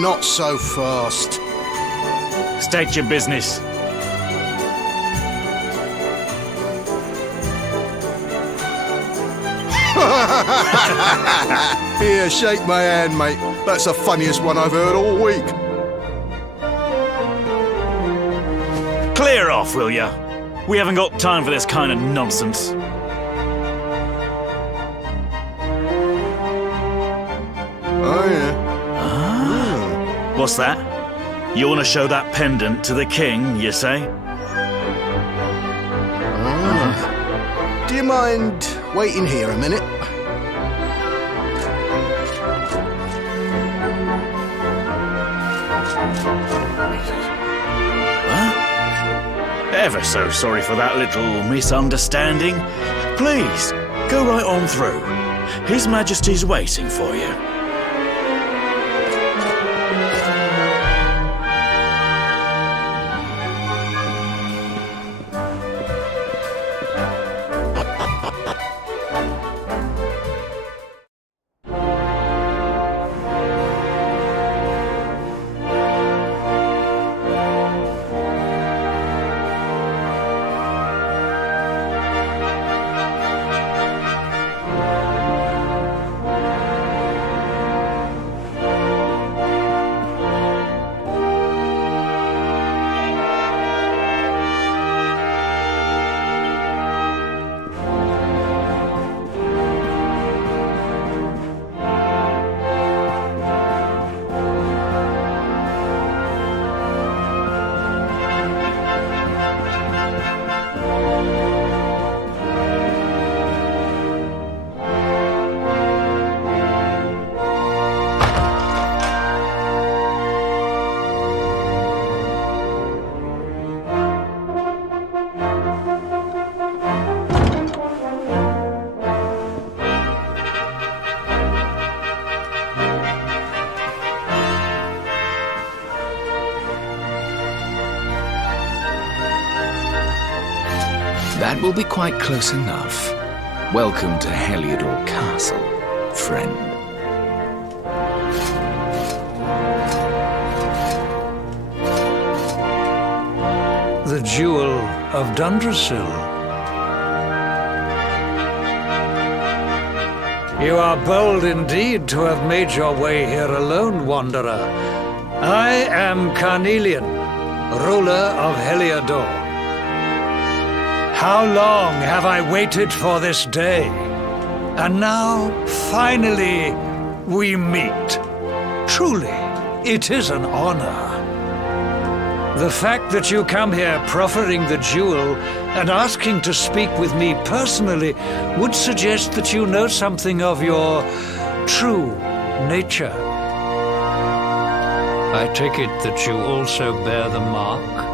Not so fast. State your business. Here, shake my hand, mate. That's the funniest one I've heard all week. Clear off, will ya? We haven't got time for this kind of nonsense. Oh, yeah. What's that? You want to show that pendant to the king, you say? Do you mind waiting here a minute? Ever so sorry for that little misunderstanding. Please, go right on through. His Majesty's waiting for you. That will be quite close enough. Welcome to Heliodor Castle, friend. The Jewel of Dundrasil. You are bold indeed to have made your way here alone, Wanderer. I am Carnelian, ruler of Heliodor. How long have I waited for this day? And now, finally, we meet. Truly, it is an honor. The fact that you come here proffering the jewel and asking to speak with me personally would suggest that you know something of your true nature. I take it that you also bear the mark?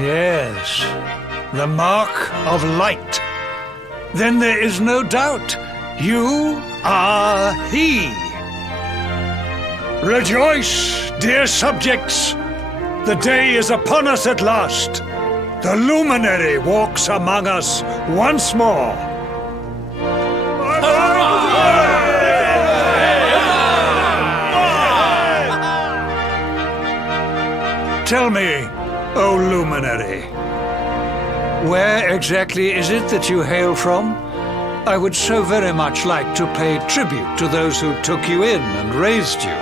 Yes, the mark of light. Then there is no doubt, you are he. Rejoice, dear subjects! The day is upon us at last. The luminary walks among us once more. Tell me, O luminary, where exactly is it that you hail from? I would so very much like to pay tribute to those who took you in and raised you.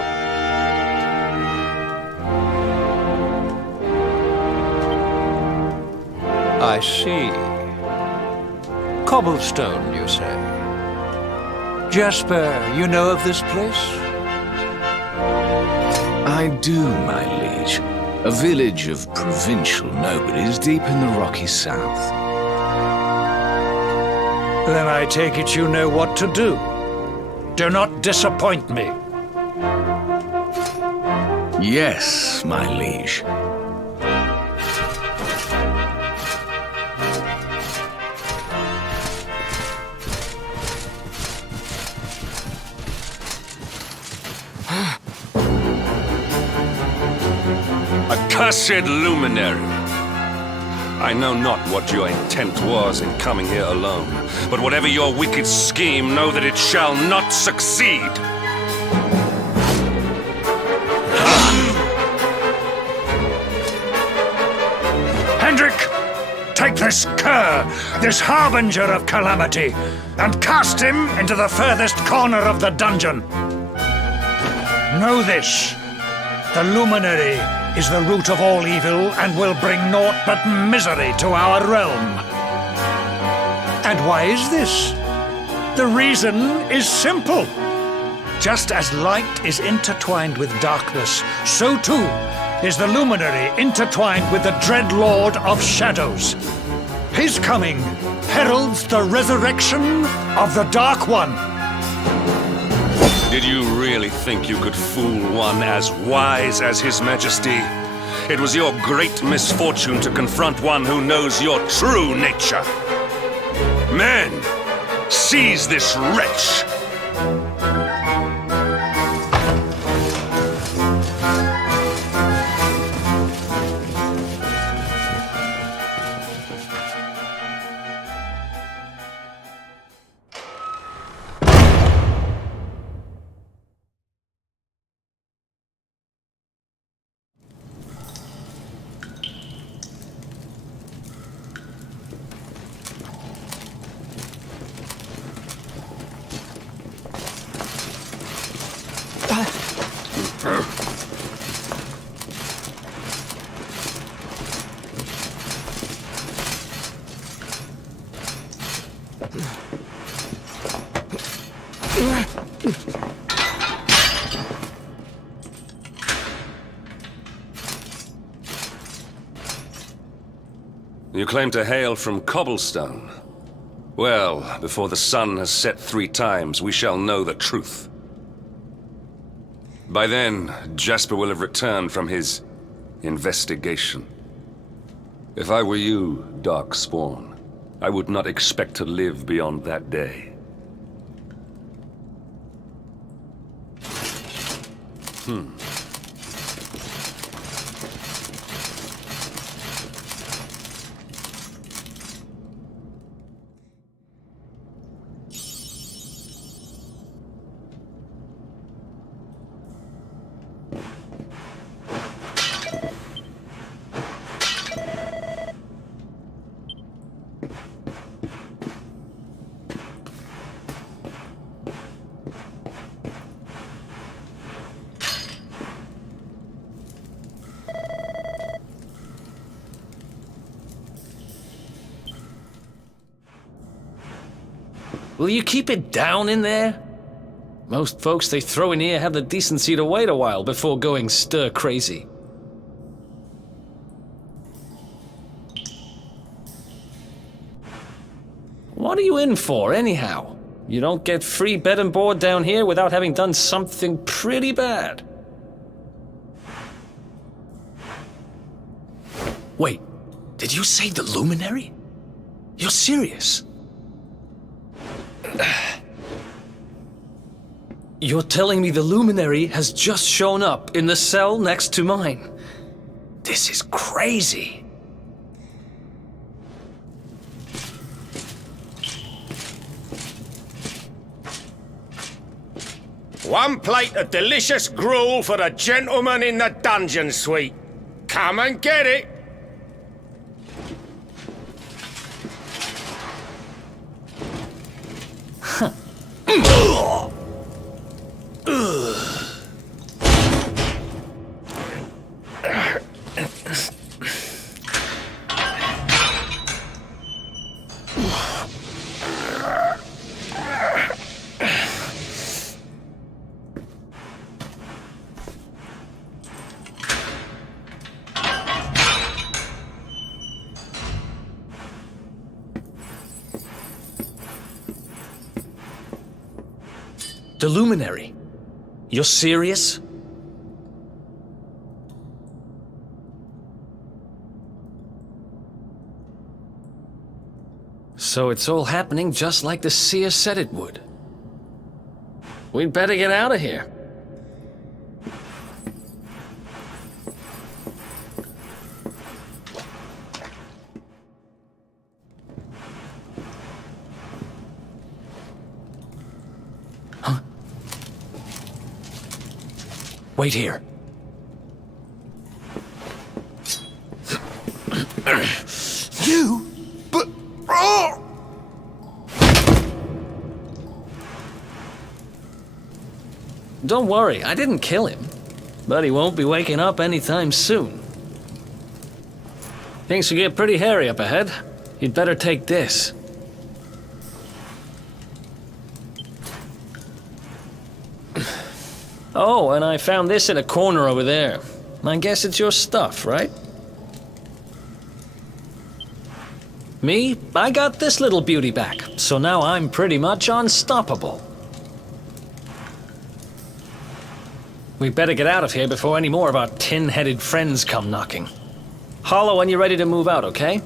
I see. Cobblestone, you say? Jasper, you know of this place? I do, my liege. A village of provincial nobles deep in the rocky south. Then I take it you know what to do. Do not disappoint me. Yes, my liege. Accursed luminary! I know not what your intent was in coming here alone, but whatever your wicked scheme, know that it shall not succeed. Hendrik, take this cur, this harbinger of calamity, and cast him into the furthest corner of the dungeon. Know this. The luminary is the root of all evil and will bring naught but misery to our realm. And why is this? The reason is simple. Just as light is intertwined with darkness, so too is the luminary intertwined with the dread Lord of Shadows. His coming heralds the resurrection of the Dark One. Did you really think you could fool one as wise as His Majesty? It was your great misfortune to confront one who knows your true nature. Men, seize this wretch! You claim to hail from Cobblestone. Well, before the sun has set 3 times, we shall know the truth. By then, Jasper will have returned from his investigation. If I were you, Darkspawn, I would not expect to live beyond that day. Will you keep it down in there? Most folks they throw in here have the decency to wait a while before going stir crazy. What are you in for, anyhow? You don't get free bed and board down here without having done something pretty bad. Wait, did you say the Luminary? You're serious? You're telling me the Luminary has just shown up in the cell next to mine? This is crazy. One plate of delicious gruel for the gentleman in the dungeon suite. Come and get it. The Luminary? You're serious? So it's all happening just like the seer said it would. We'd better get out of here. Wait here. You? But... Oh! Don't worry, I didn't kill him. But he won't be waking up anytime soon. Things will get pretty hairy up ahead. You'd better take this. Oh, and I found this in a corner over there. I guess it's your stuff, right? Me? I got this little beauty back, so now I'm pretty much unstoppable. We better get out of here before any more of our tin-headed friends come knocking. Holler when you're ready to move out, okay?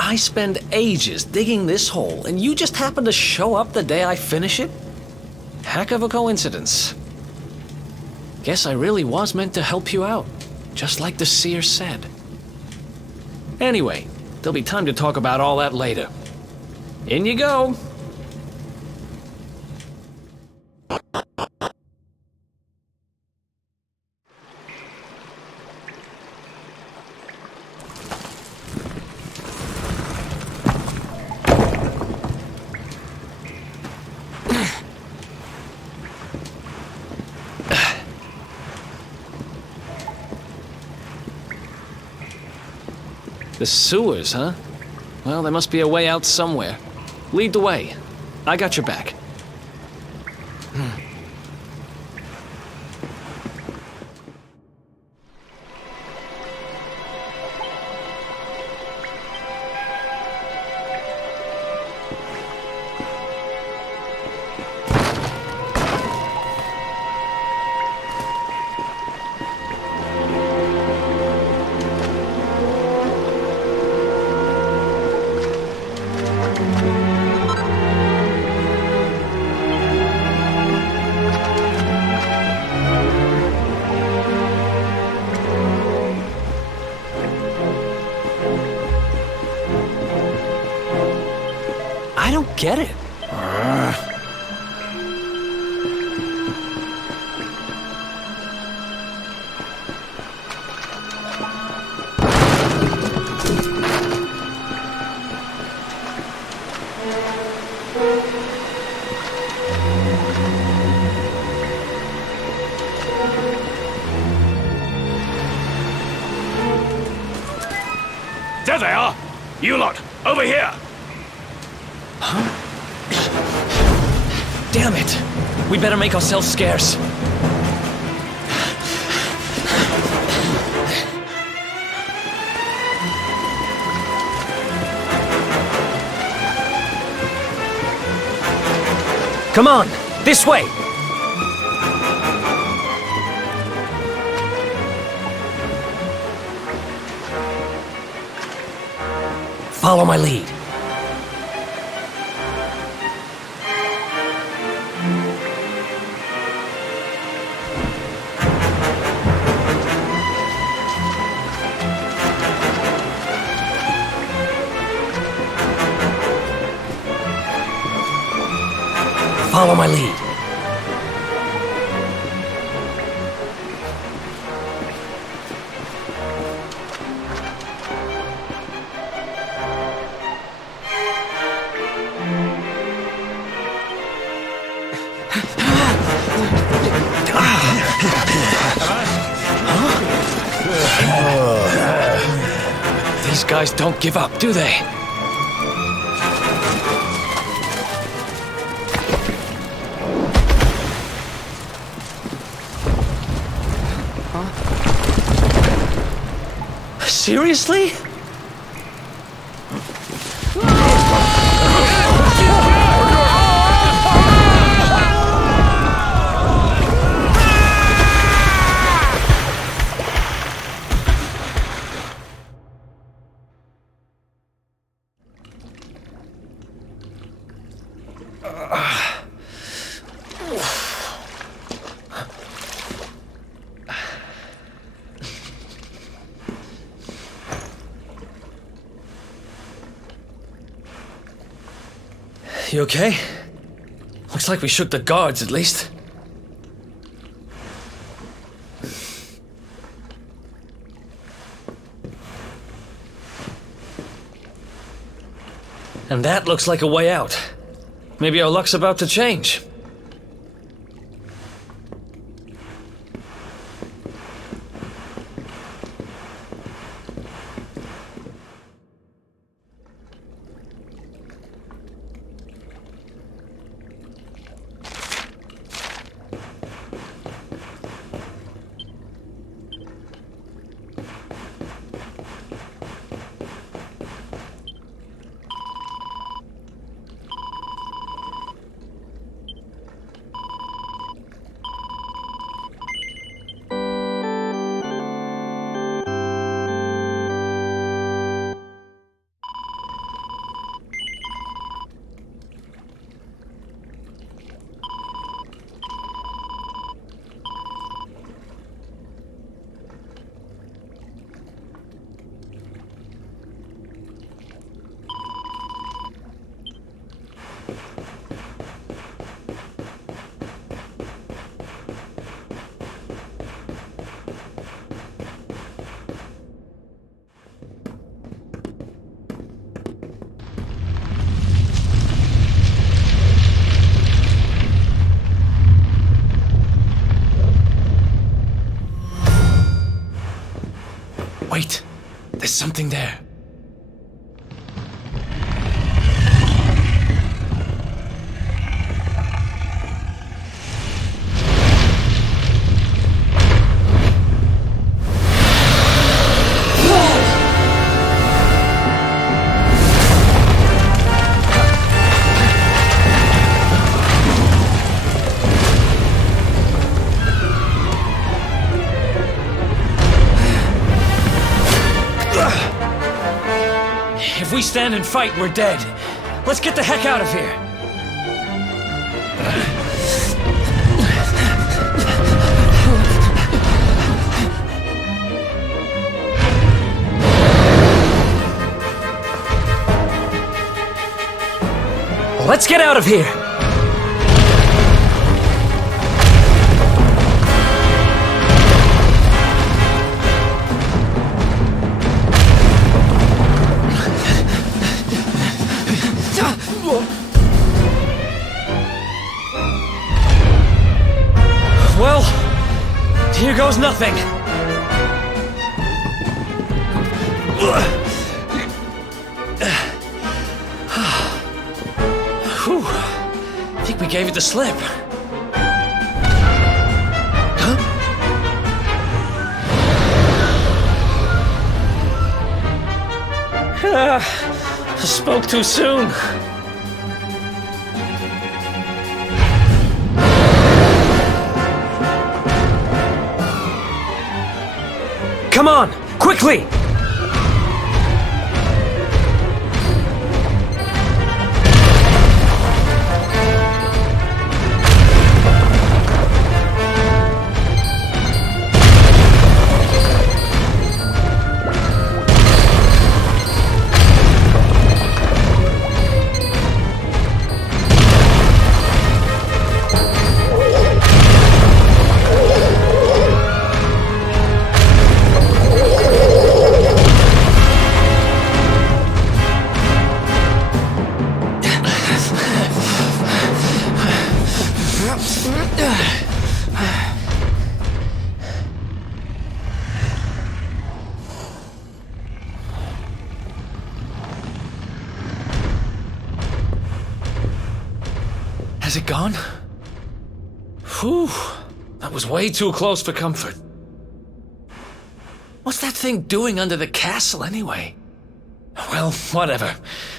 I spend ages digging this hole, and you just happen to show up the day I finish it? Heck of a coincidence. Guess I really was meant to help you out, just like the seer said. Anyway, there'll be time to talk about all that later. In you go. The sewers, huh? Well, there must be a way out somewhere. Lead the way. I got your back. I don't get it. There they are! You lot, over here! Damn it! We better make ourselves scarce. Come on, this way! Follow my lead. Follow my lead. These guys don't give up, do they? Seriously? You okay? Looks like we shook the guards, at least. And that looks like a way out. Maybe our luck's about to change. Wait, there's something there. If we stand and fight, we're dead. Let's get the heck out of here. Let's get out of here. Well, here goes nothing. Whew. I think we gave it the slip. I spoke too soon. Come on, quickly! Has it gone? Whew. That was way too close for comfort. What's that thing doing under the castle anyway? Well, whatever.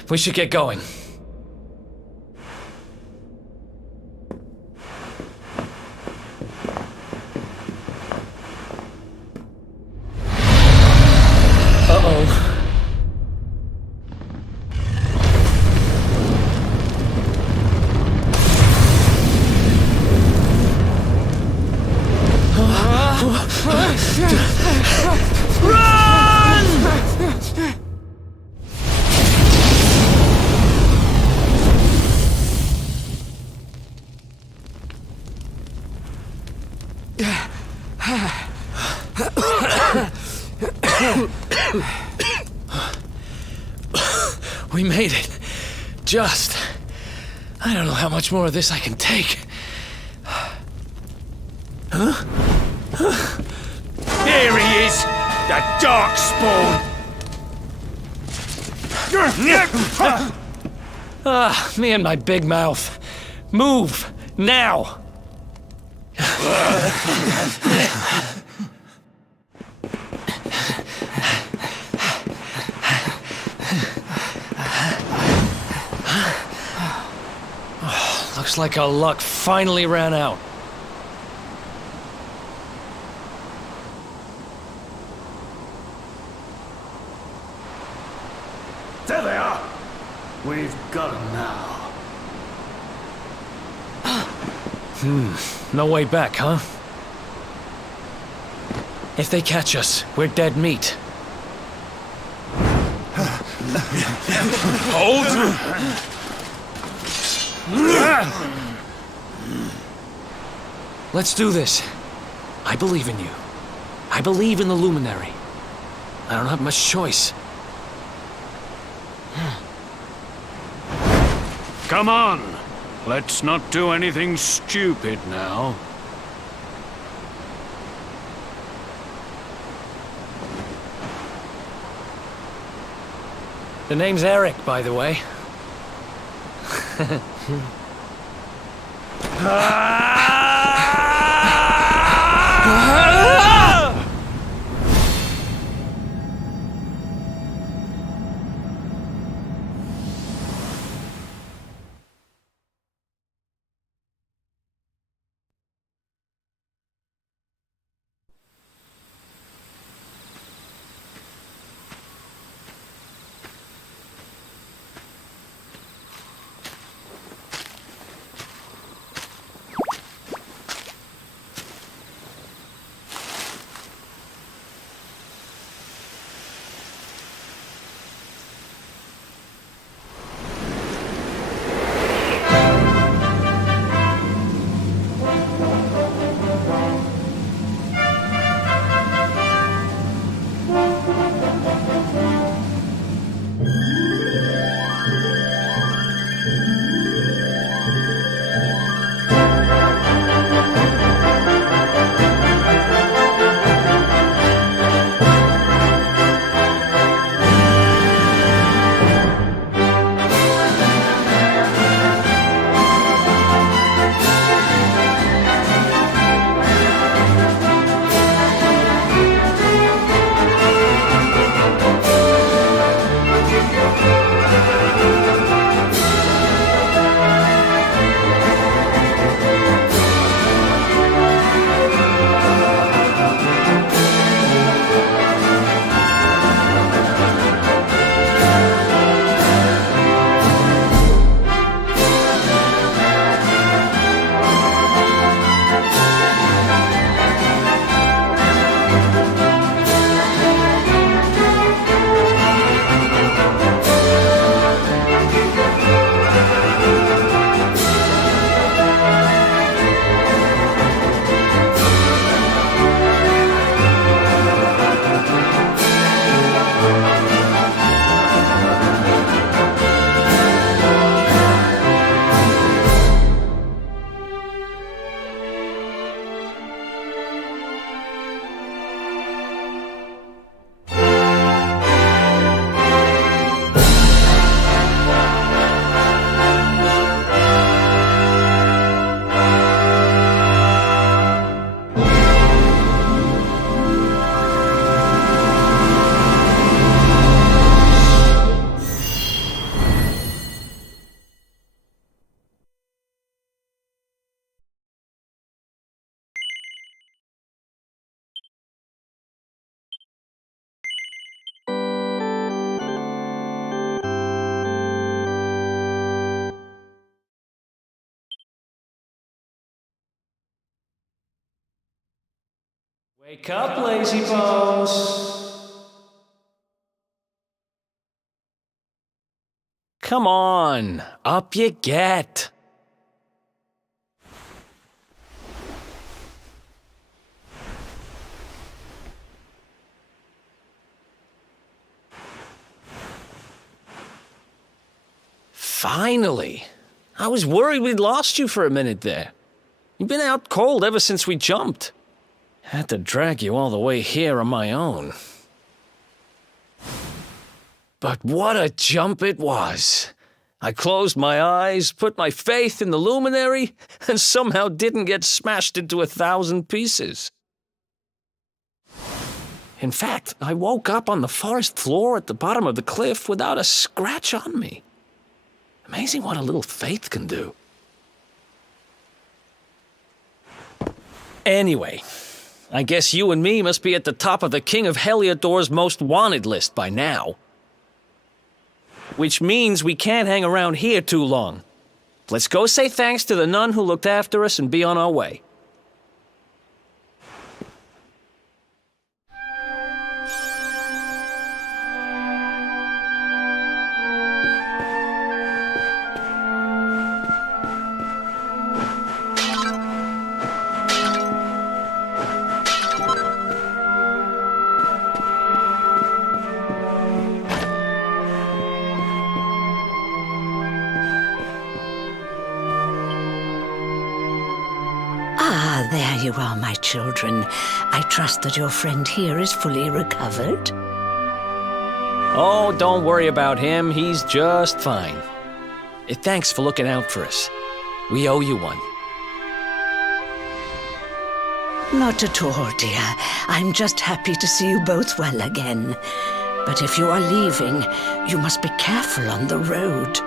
We should get going. Uh-oh. We made it. Just. I don't know how much more of this I can take. Huh? Here he is, the dark spawn. Me and my big mouth. Move, now! Looks like our luck finally ran out. There they are. We've got them now. No way back, huh? If they catch us, we're dead meat. Hold! Let's do this. I believe in you. I believe in the Luminary. I don't have much choice. Come on. Let's not do anything stupid now. The name's Eric, by the way. Wake up, lazy bones. Come on, up you get. Finally. I was worried we'd lost you for a minute there. You've been out cold ever since we jumped. Had to drag you all the way here on my own. But what a jump it was. I closed my eyes, put my faith in the luminary, and somehow didn't get smashed into 1,000 pieces. In fact, I woke up on the forest floor at the bottom of the cliff without a scratch on me. Amazing what a little faith can do. Anyway, I guess you and me must be at the top of the King of Heliodor's most wanted list by now. Which means we can't hang around here too long. Let's go say thanks to the nun who looked after us and be on our way. Ah, there you are, my children. I trust that your friend here is fully recovered. Oh, don't worry about him. He's just fine. Thanks for looking out for us. We owe you one. Not at all, dear. I'm just happy to see you both well again. But if you are leaving, you must be careful on the road.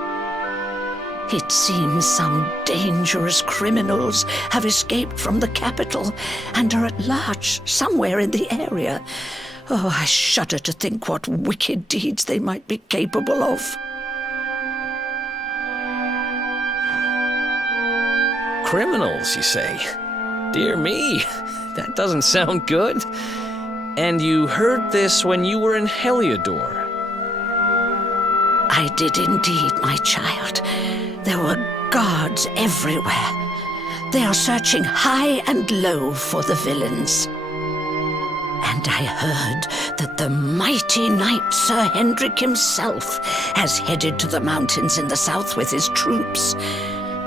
It seems some dangerous criminals have escaped from the capital and are at large somewhere in the area. Oh, I shudder to think what wicked deeds they might be capable of. Criminals, you say? Dear me, that doesn't sound good. And you heard this when you were in Heliodor? I did indeed, my child. There were guards everywhere. They are searching high and low for the villains. And I heard that the mighty knight Sir Hendrik himself has headed to the mountains in the south with his troops.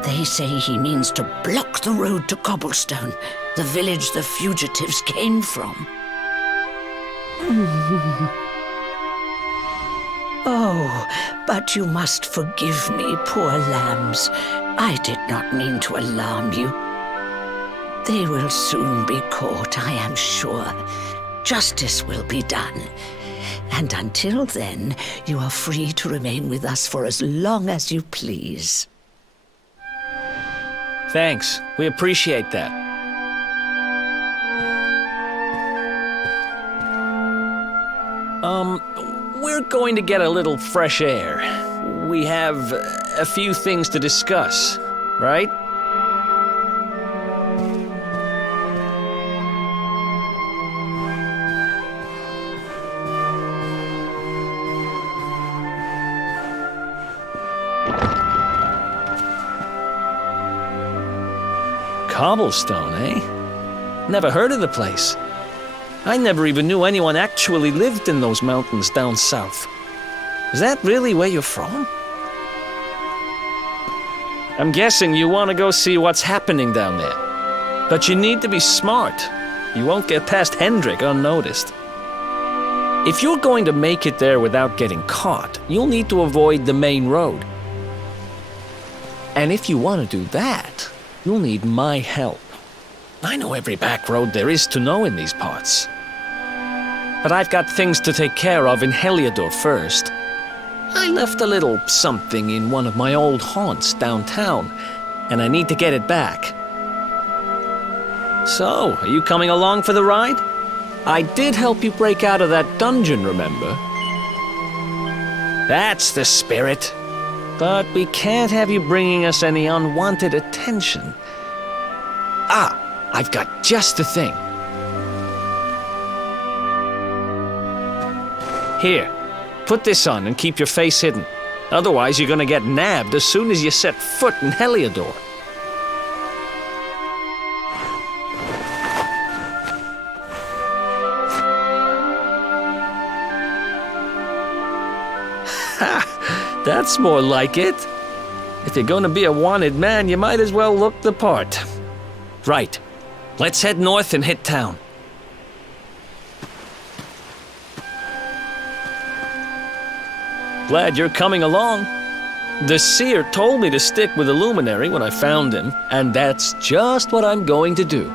They say he means to block the road to Cobblestone, the village the fugitives came from. Oh, but you must forgive me, poor lambs. I did not mean to alarm you. They will soon be caught, I am sure. Justice will be done. And until then, you are free to remain with us for as long as you please. Thanks. We appreciate that. We're going to get a little fresh air. We have a few things to discuss, right? Cobblestone, eh? Never heard of the place. I never even knew anyone actually lived in those mountains down south. Is that really where you're from? I'm guessing you want to go see what's happening down there. But you need to be smart. You won't get past Hendrik unnoticed. If you're going to make it there without getting caught, you'll need to avoid the main road. And if you want to do that, you'll need my help. I know every back road there is to know in these parts. But I've got things to take care of in Heliodor first. I left a little something in one of my old haunts downtown, and I need to get it back. So, are you coming along for the ride? I did help you break out of that dungeon, remember? That's the spirit. But we can't have you bringing us any unwanted attention. Ah, I've got just the thing. Here, put this on and keep your face hidden. Otherwise, you're gonna get nabbed as soon as you set foot in Heliodor. Ha! That's more like it. If you're gonna be a wanted man, you might as well look the part. Right. Let's head north and hit town. Glad you're coming along. The seer told me to stick with the luminary when I found him, and that's just what I'm going to do.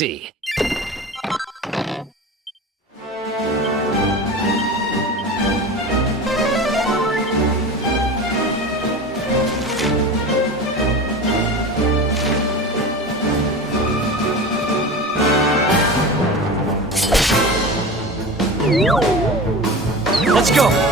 easy. Let's go.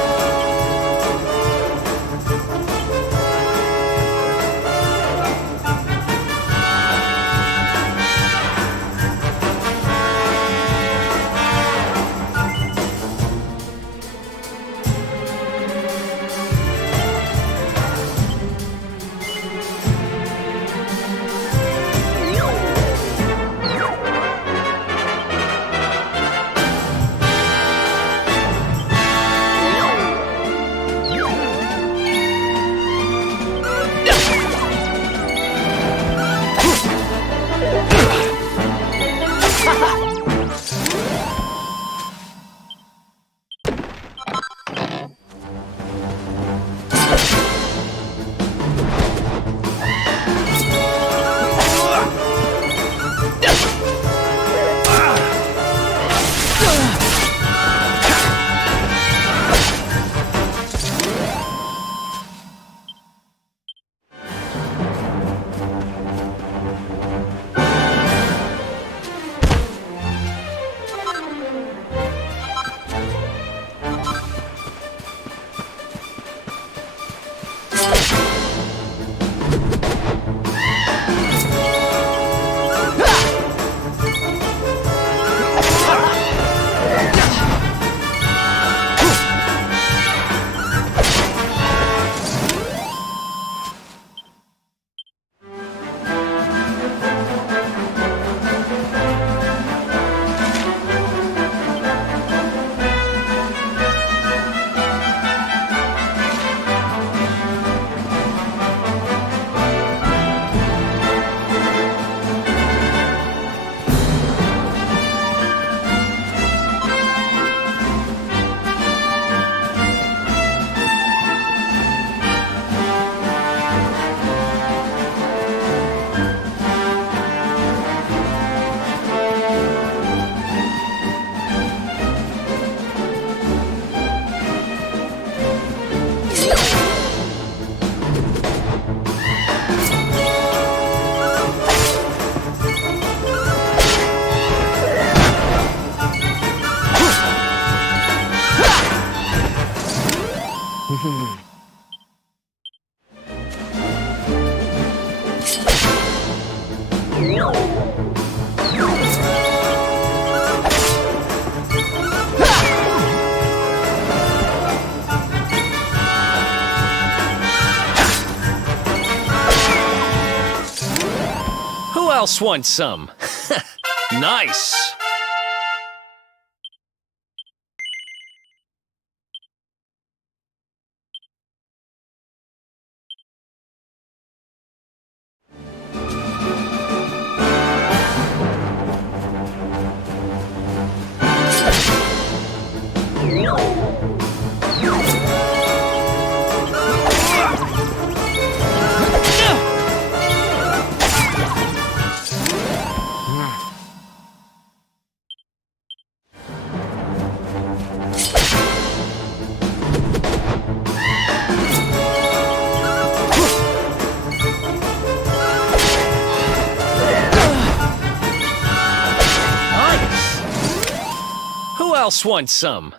Who else wants some? Nice. Who else wants some?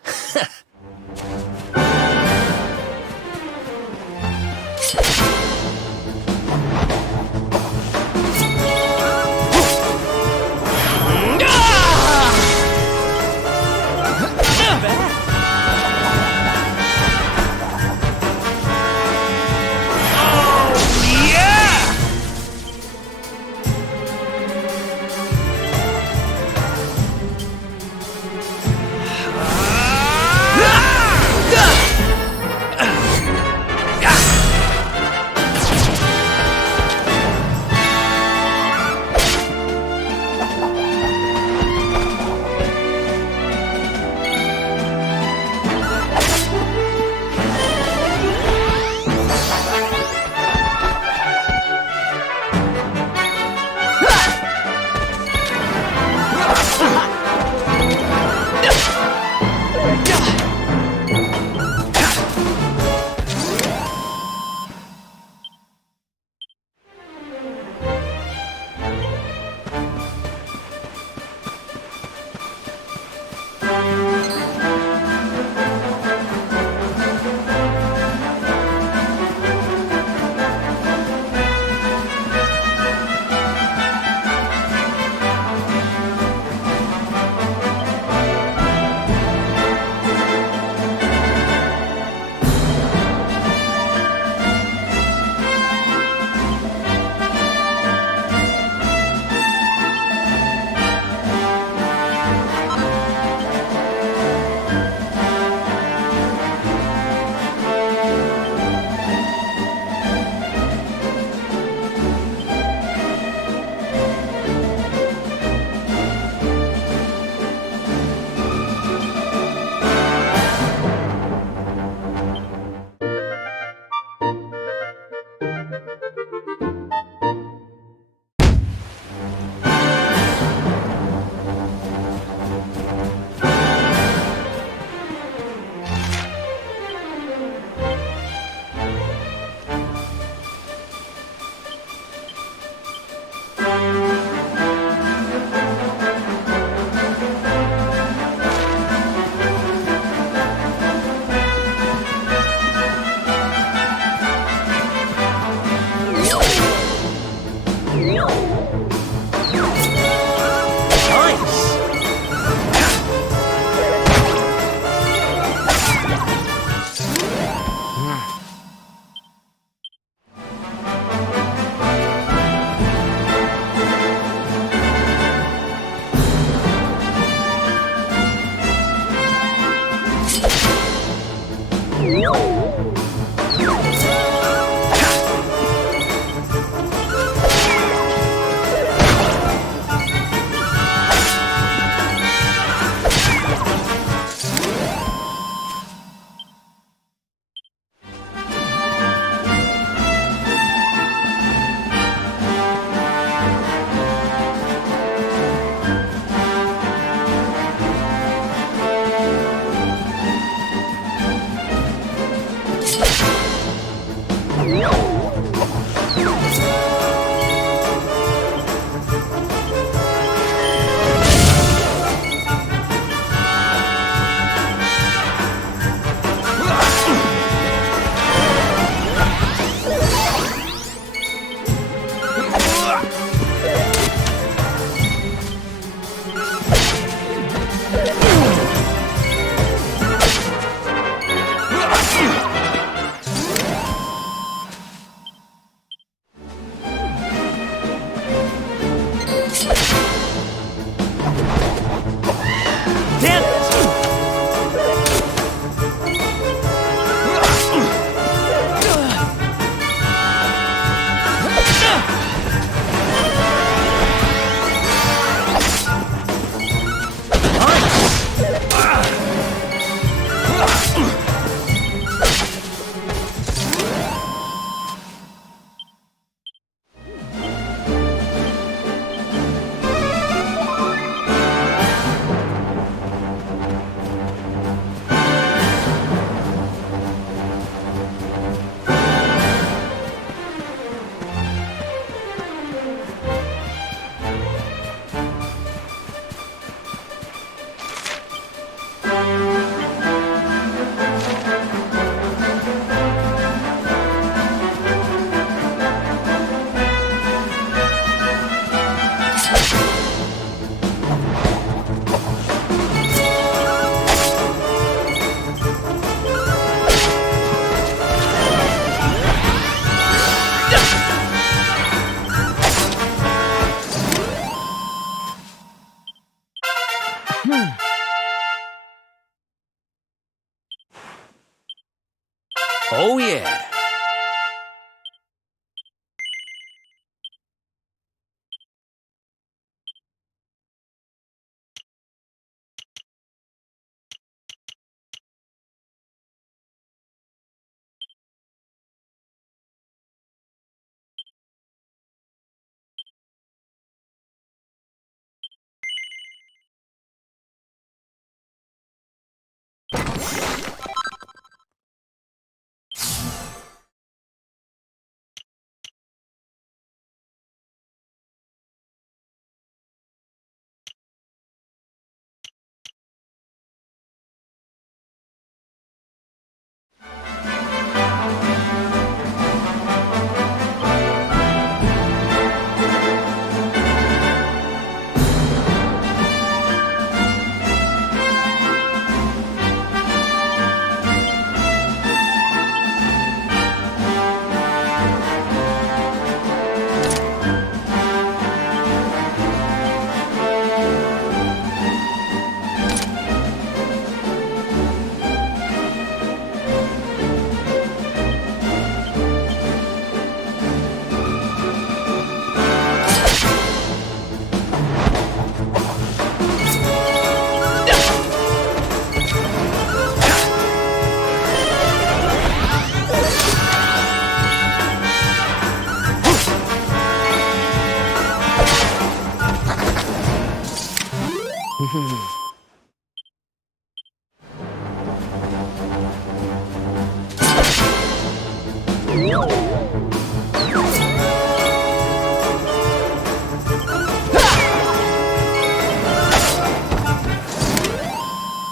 Oh, yeah.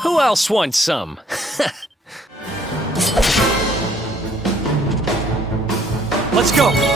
Who else wants some? Let's go.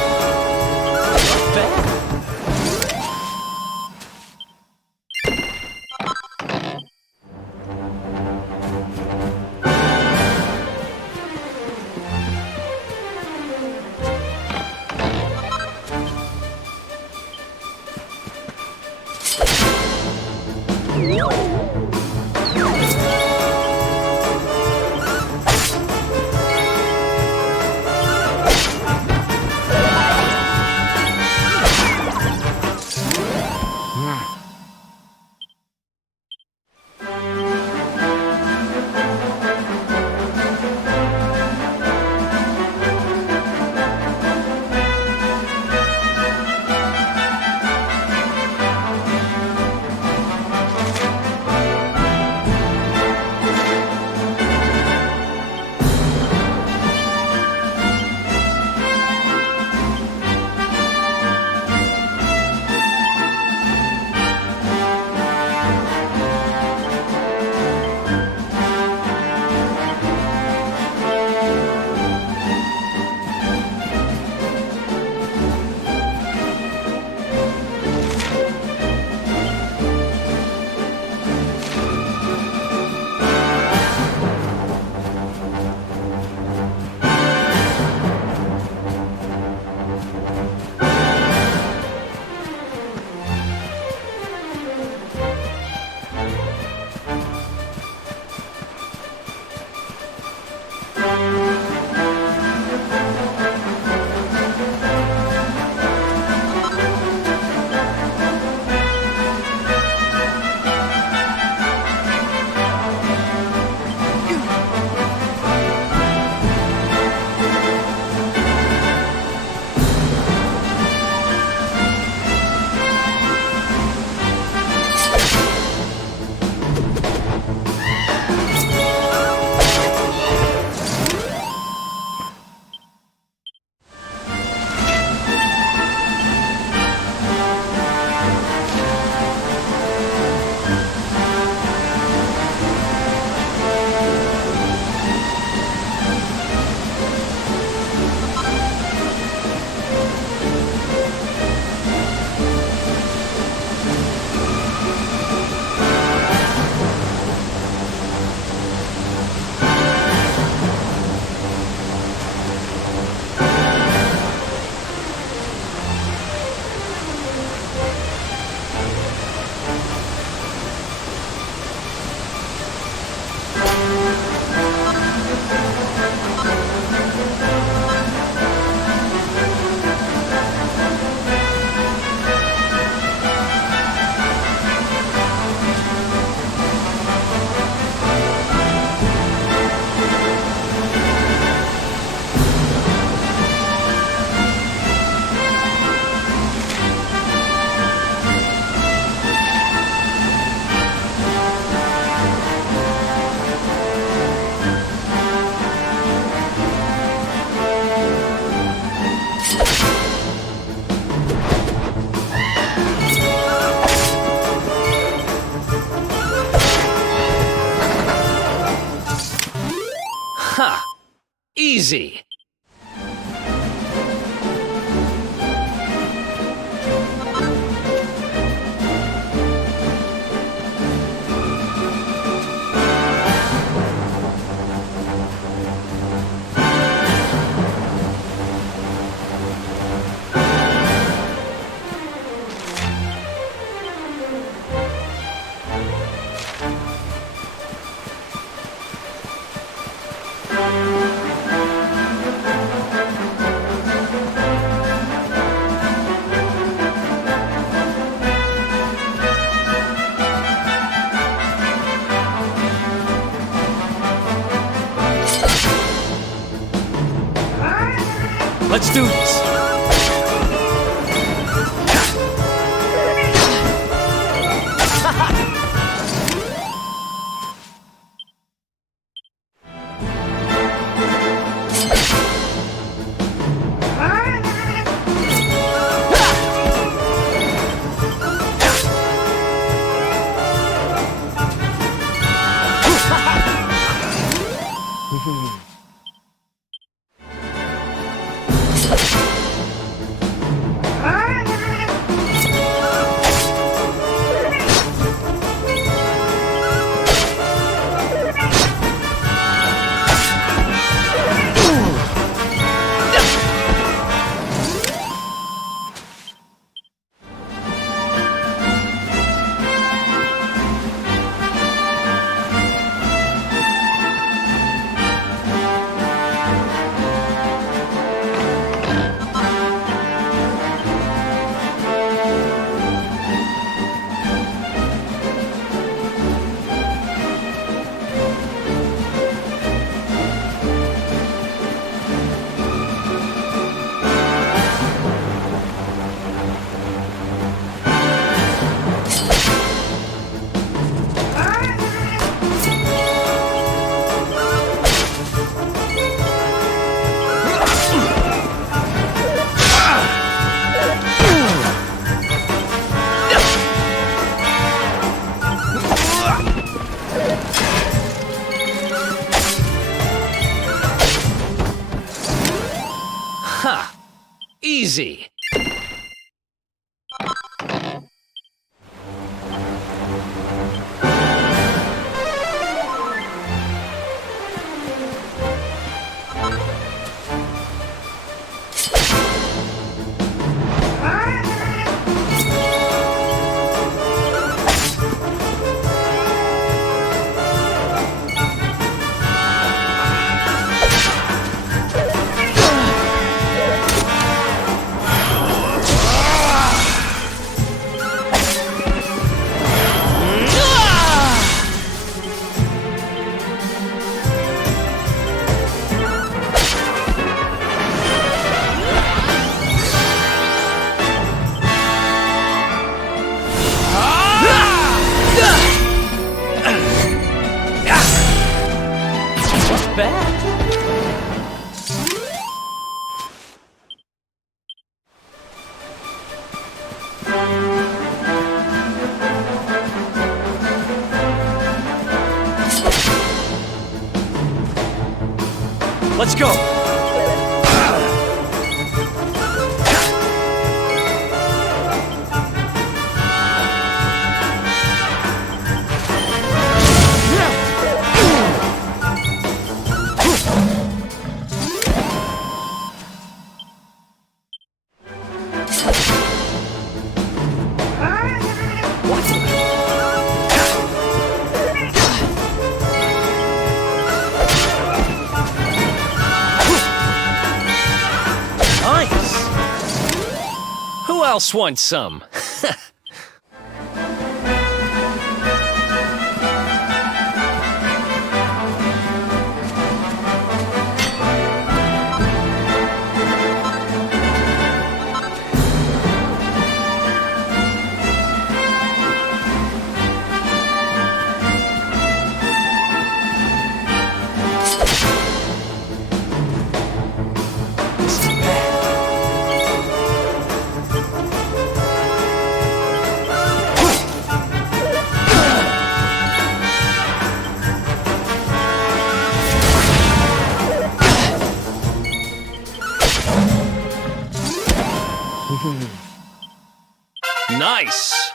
Easy. Let's do this. Ha! Easy. Let's go. Who else wants some? Nice!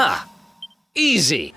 Ha! Easy!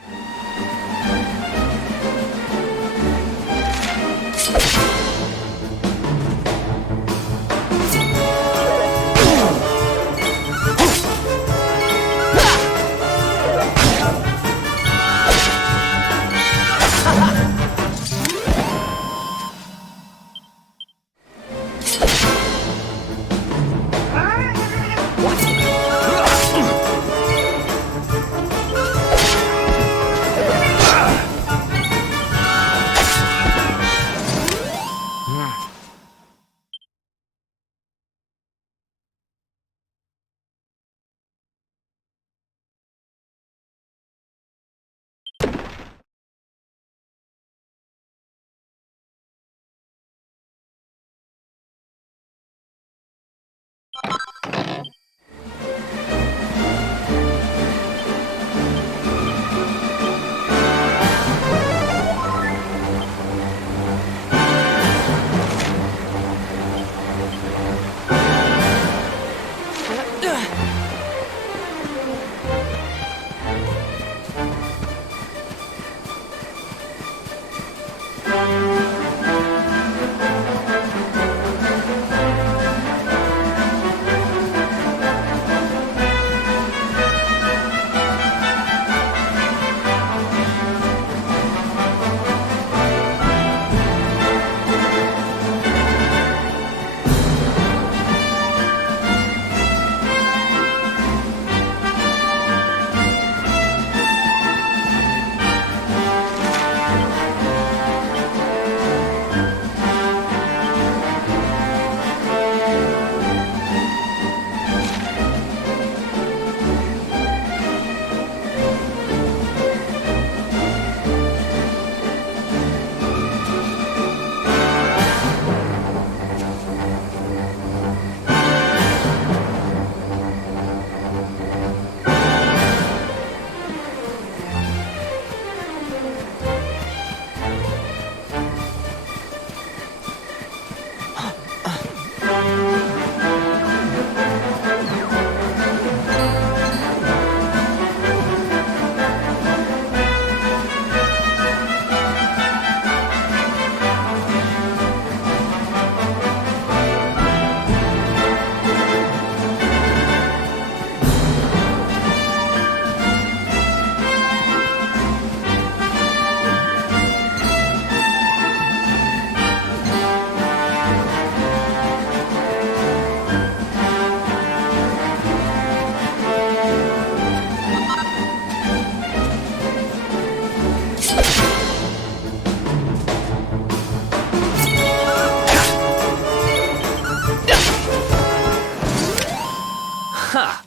Ha!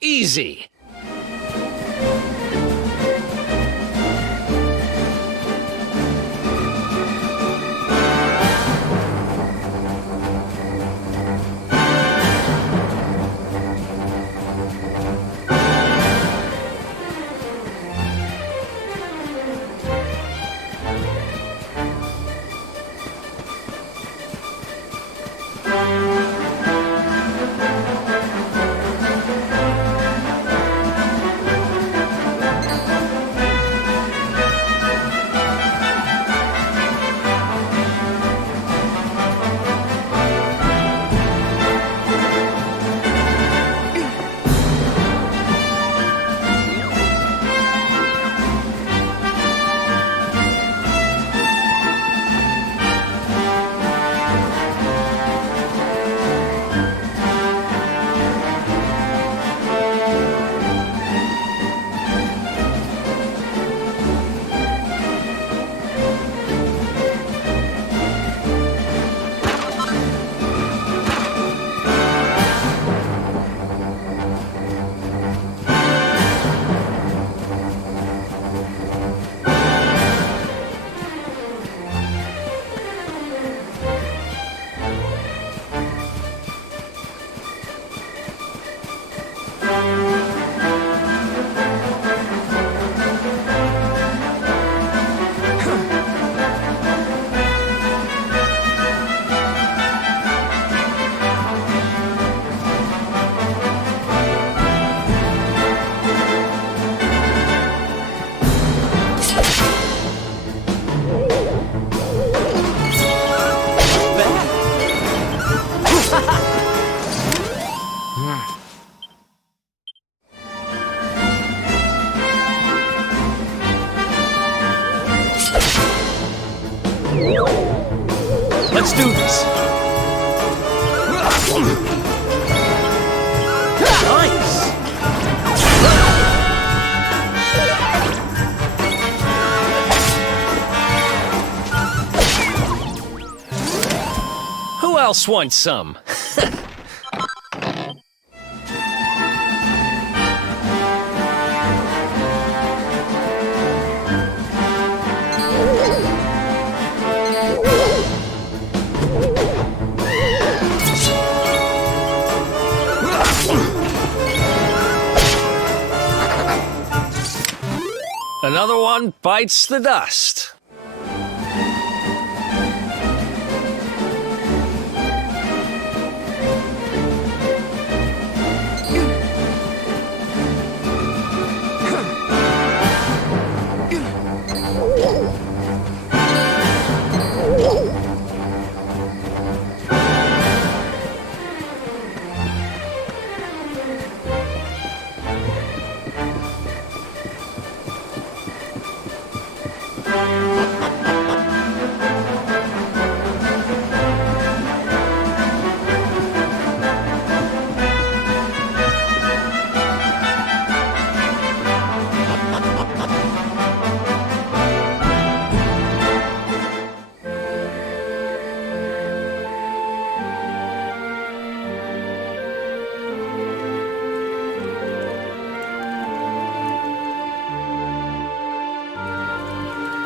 Easy! else wants some? Another one bites the dust.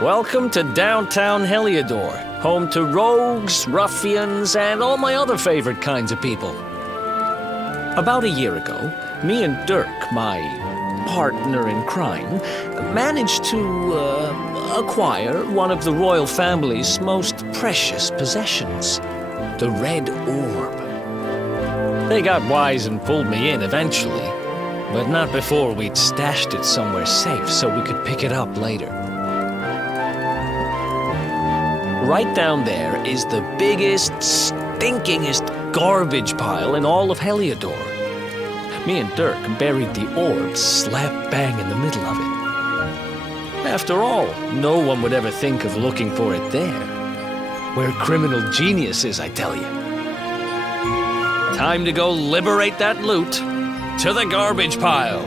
Welcome to downtown Heliodor, home to rogues, ruffians, and all my other favorite kinds of people. About a year ago, me and Dirk, my partner in crime, managed to acquire one of the royal family's most precious possessions, the Red Orb. They got wise and pulled me in eventually, but not before we'd stashed it somewhere safe so we could pick it up later. Right down there is the biggest, stinkingest garbage pile in all of Heliodor. Me and Dirk buried the orb slap bang in the middle of it. After all, no one would ever think of looking for it there. We're criminal geniuses, I tell you. Time to go liberate that loot to the garbage pile.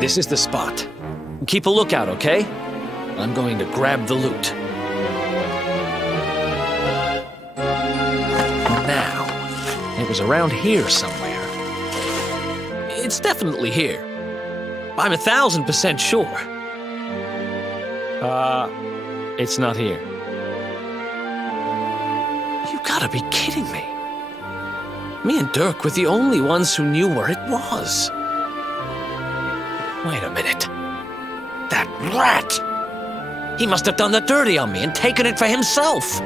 This is the spot. Keep a lookout, okay? I'm going to grab the loot. Now, it was around here somewhere. It's definitely here. I'm 1,000% sure. It's not here. You gotta be kidding me. Me and Dirk were the only ones who knew where it was. Wait a minute. That rat! He must have done the dirty on me and taken it for himself.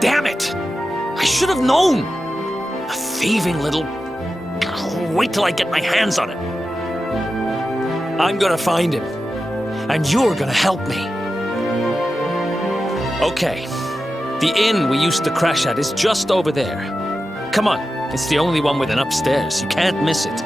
Damn it! I should have known! A thieving little... Wait till I get my hands on him. I'm gonna find him. And you're gonna help me. Okay. The inn we used to crash at is just over there. Come on. It's the only one with an upstairs. You can't miss it.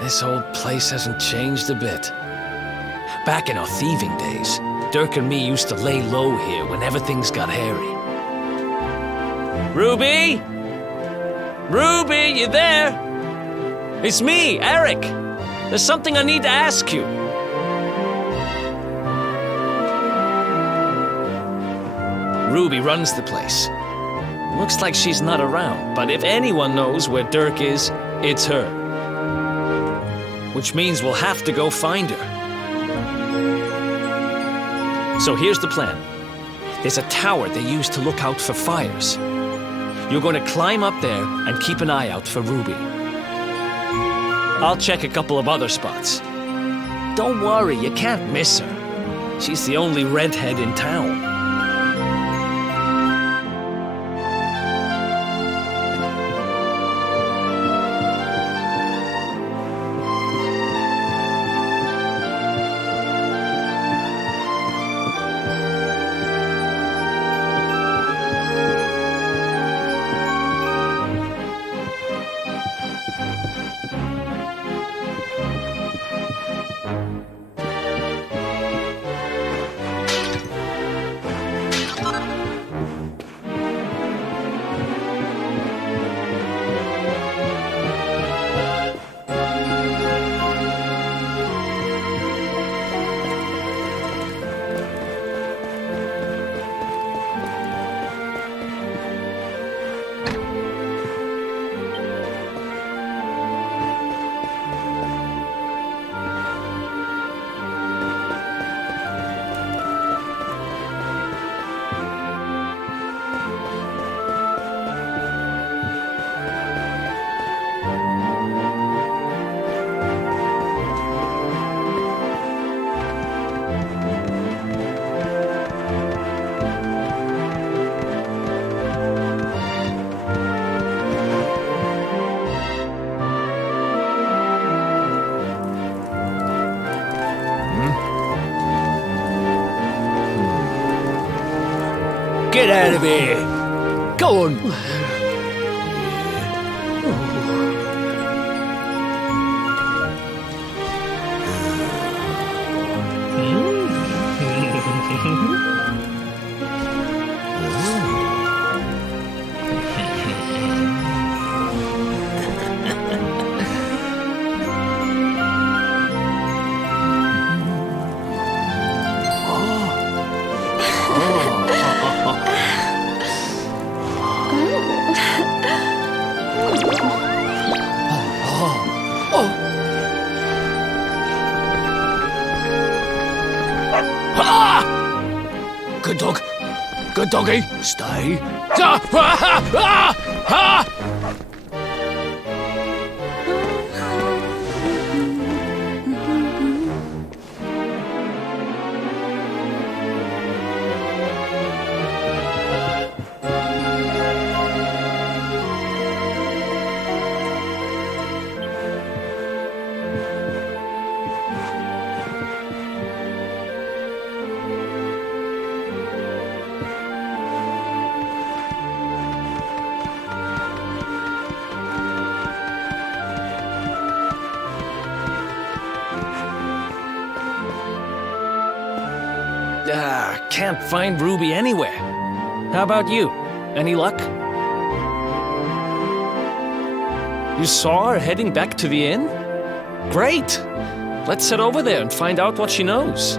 This old place hasn't changed a bit. Back in our thieving days, Dirk and me used to lay low here whenever things got hairy. Ruby? Ruby, you there? It's me, Eric. There's something I need to ask you. Ruby runs the place. Looks like she's not around, but if anyone knows where Dirk is, it's her. Which means we'll have to go find her. So here's the plan. There's a tower they use to look out for fires. You're going to climb up there and keep an eye out for Ruby. I'll check a couple of other spots. Don't worry, you can't miss her. She's the only redhead in town. Get out of here! Go on! Good dog. Good doggy. Stay. Can't find Ruby anywhere. How about you? Any luck? You saw her heading back to the inn? Great! Let's head over there and find out what she knows.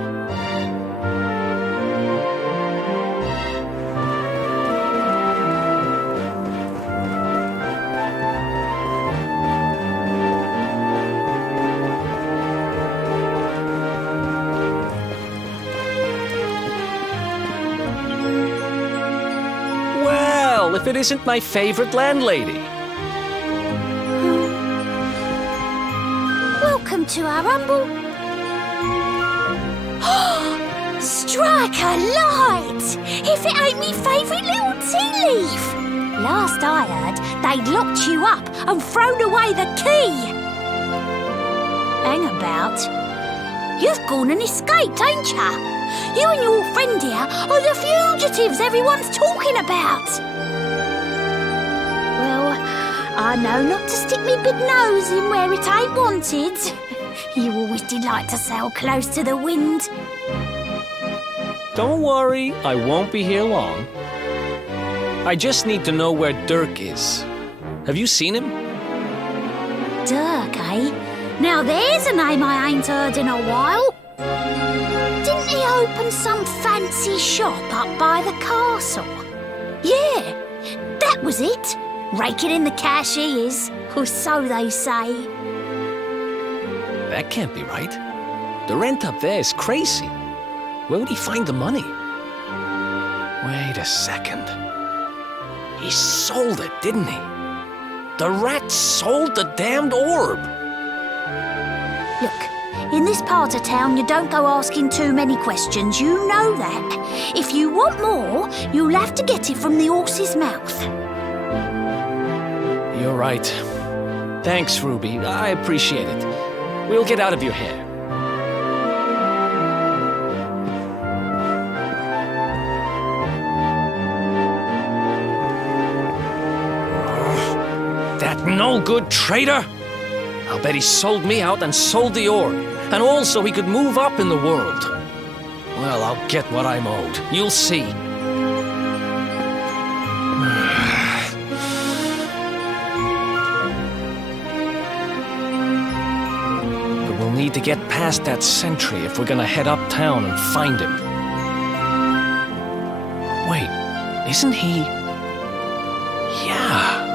If it isn't my favorite landlady. Welcome to our humble... Strike a light! If it ain't me favourite little tea leaf! Last I heard, they'd locked you up and thrown away the key! Hang about. You've gone and escaped, ain't ya? You and your friend here are the fugitives everyone's talking about! I know not to stick me big nose in where it ain't wanted. You always delight to sail close to the wind. Don't worry, I won't be here long. I just need to know where Dirk is. Have you seen him? Dirk, eh? Now there's a name I ain't heard in a while. Didn't he open some fancy shop up by the castle? Yeah, that was it. Raking in the cash he is, or so they say. That can't be right. The rent up there is crazy. Where would he find the money? Wait a second. He sold it, didn't he? The rat sold the damned orb. Look, in this part of town you don't go asking too many questions, you know that. If you want more, you'll have to get it from the horse's mouth. You're right. Thanks, Ruby. I appreciate it. We'll get out of your hair. That no-good traitor! I'll bet he sold me out and sold the orb, and also he could move up in the world. Well, I'll get what I'm owed. You'll see. Need to get past that sentry if we're gonna head uptown and find him. Wait, isn't he... Yeah.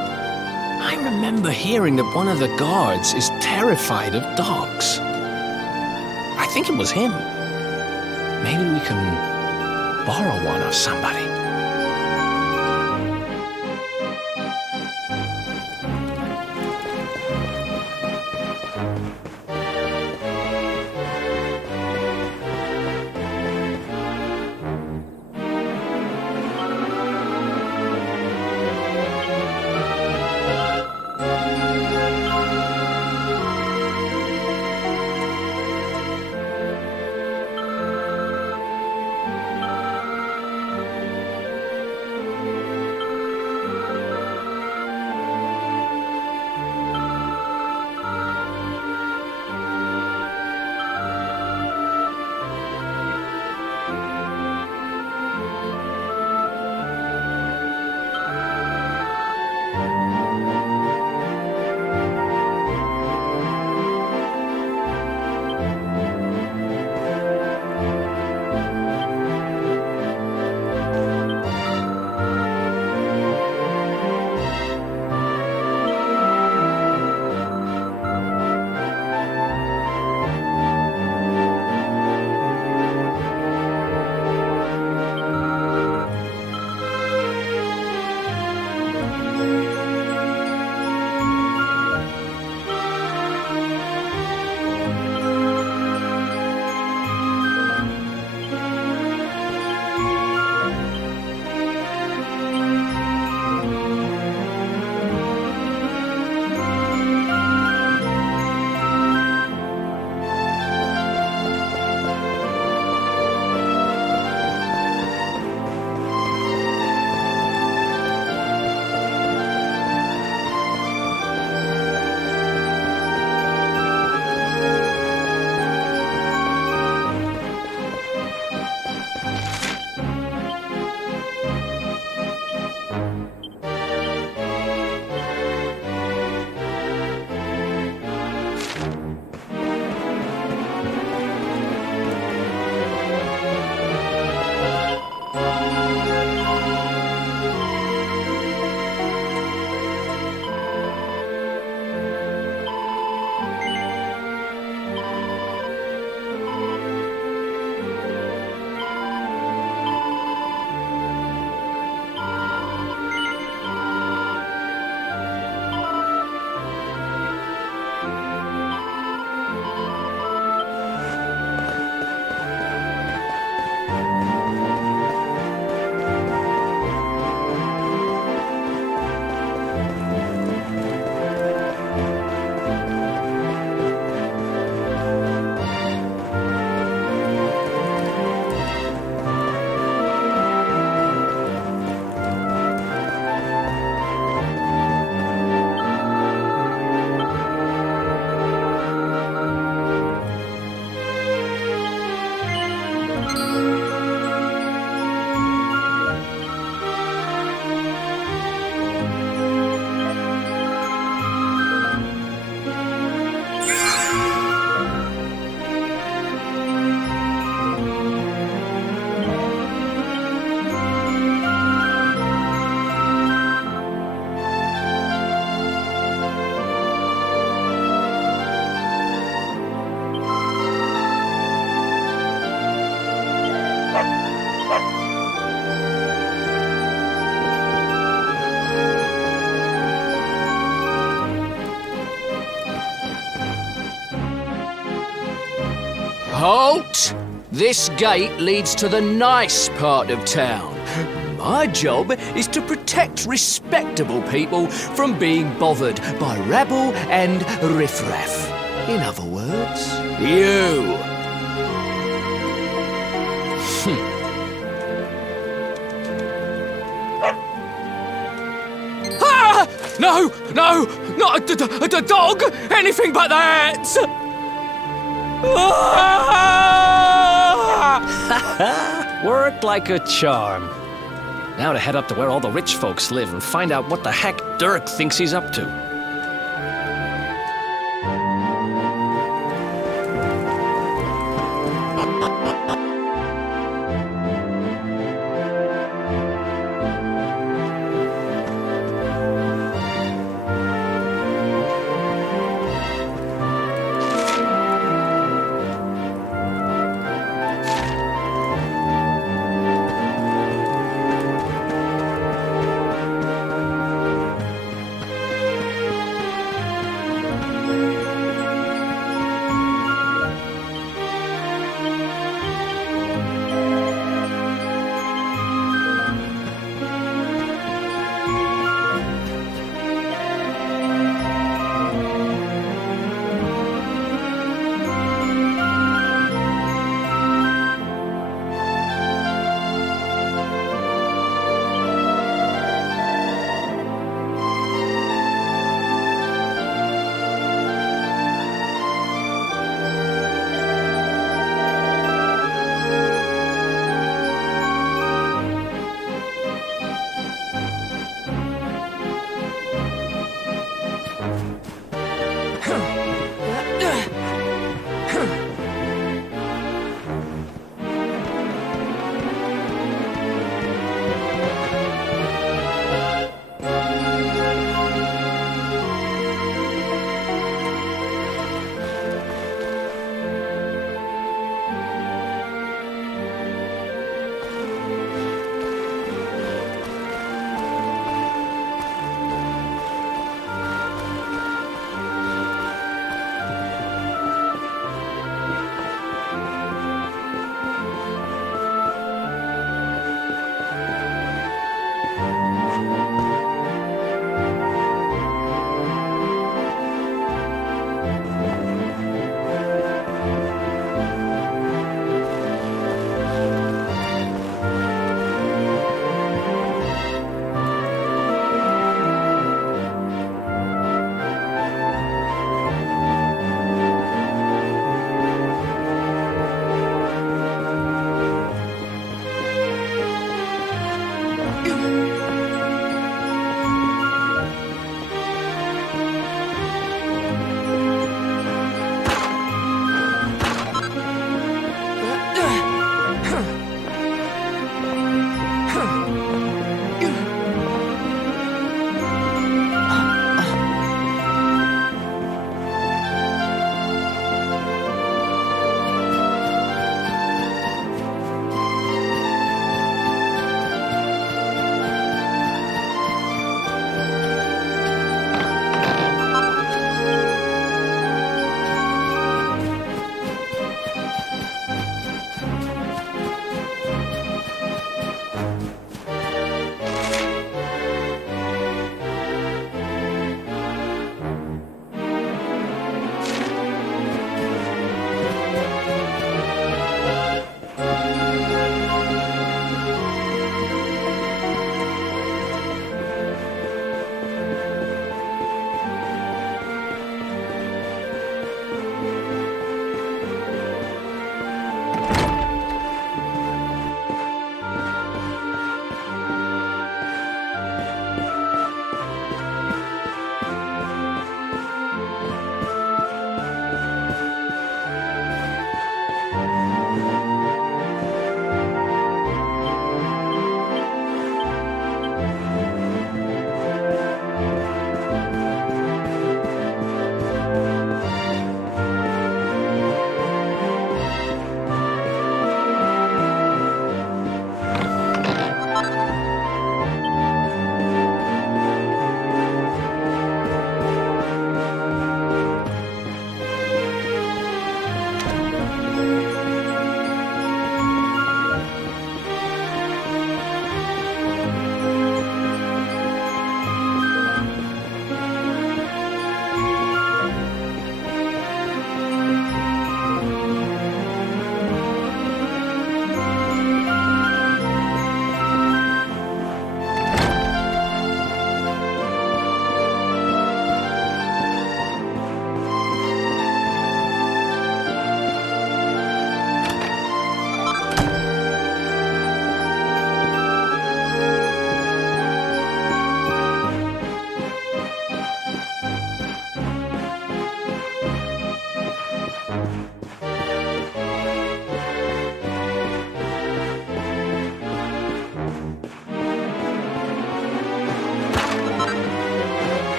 I remember hearing that one of the guards is terrified of dogs. I think it was him. Maybe we can borrow one of somebody. Halt! This gate leads to the nice part of town. My job is to protect respectable people from being bothered by rabble and riffraff. In other words, you. Ah! No, not a dog! Anything but that! Worked like a charm. Now to head up to where all the rich folks live and find out what the heck Dirk thinks he's up to.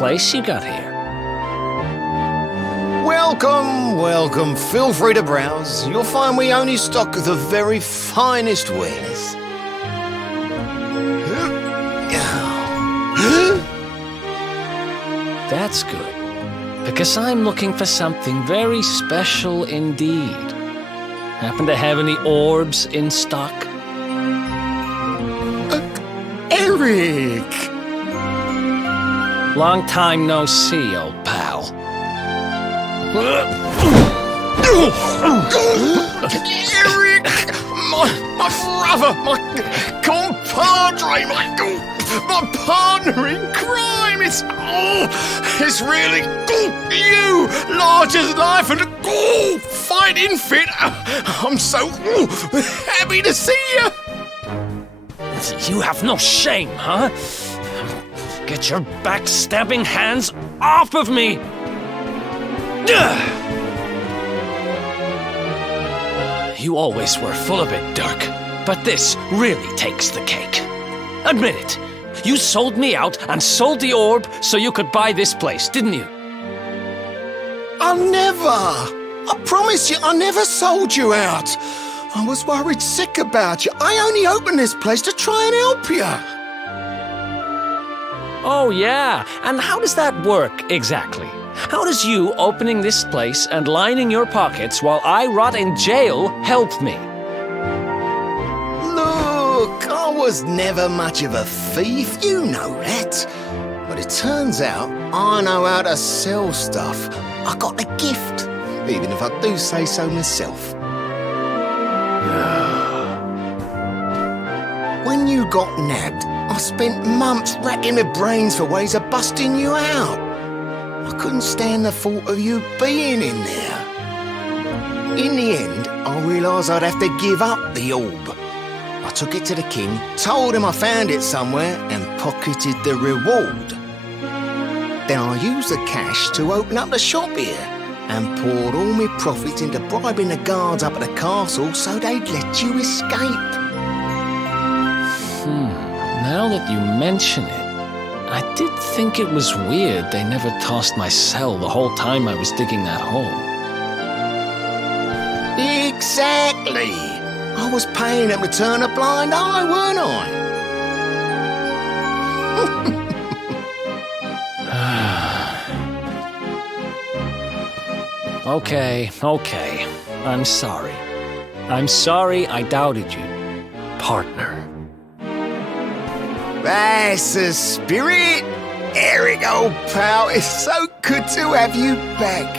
place you got here. Welcome, welcome. Feel free to browse. You'll find we only stock the very finest wares. That's good, because I'm looking for something very special indeed. Happen to have any orbs in stock? Eric! Long time no see, old pal. Eric! My brother, my compadre, my partner in crime! It's really you! Large as life and fighting fit! I'm so happy to see you! You have no shame, huh? Get your backstabbing hands off of me! You always were full of it, Dirk, but this really takes the cake. Admit it. You sold me out and sold the orb so you could buy this place, didn't you? I never! I promise you, I never sold you out. I was worried sick about you. I only opened this place to try and help you. Oh, yeah. And how does that work exactly? How does you opening this place and lining your pockets while I rot in jail help me? Look, I was never much of a thief, you know that. But it turns out I know how to sell stuff. I got the gift, even if I do say so myself. When you got nabbed, I spent months racking my brains for ways of busting you out. I couldn't stand the thought of you being in there. In the end, I realised I'd have to give up the orb. I took it to the king, told him I found it somewhere, and pocketed the reward. Then I used the cash to open up the shop here, and poured all my profits into bribing the guards up at the castle so they'd let you escape. Now that you mention it, I did think it was weird they never tossed my cell the whole time I was digging that hole. Exactly! I was paying them to turn a blind eye, weren't I? Okay. I'm sorry. I'm sorry I doubted you, partner. That's the spirit! Eric, old pal, it's so good to have you back.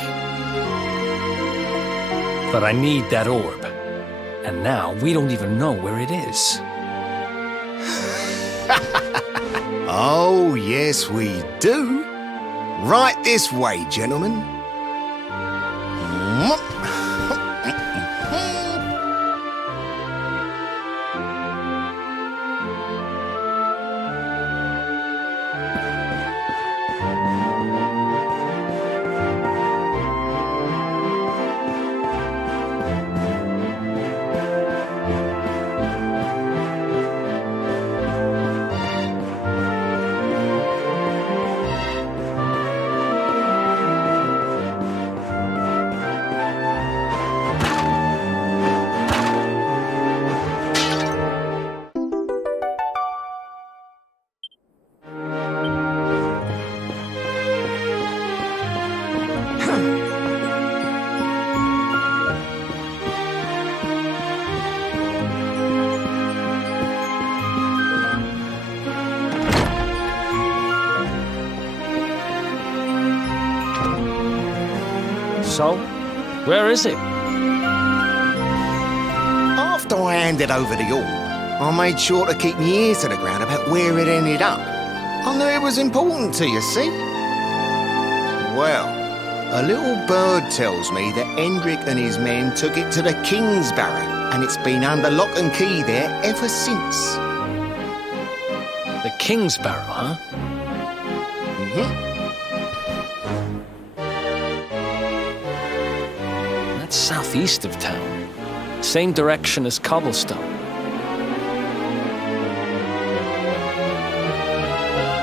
But I need that orb. And now we don't even know where it is. Oh, yes, we do. Right this way, gentlemen. So, where is it? After I handed over the orb, I made sure to keep my ears to the ground about where it ended up. I knew it was important to you, see? Well, a little bird tells me that Hendrik and his men took it to the King's Barrack, and it's been under lock and key there ever since. The King's Barrow, huh? That's southeast of town. Same direction as Cobblestone.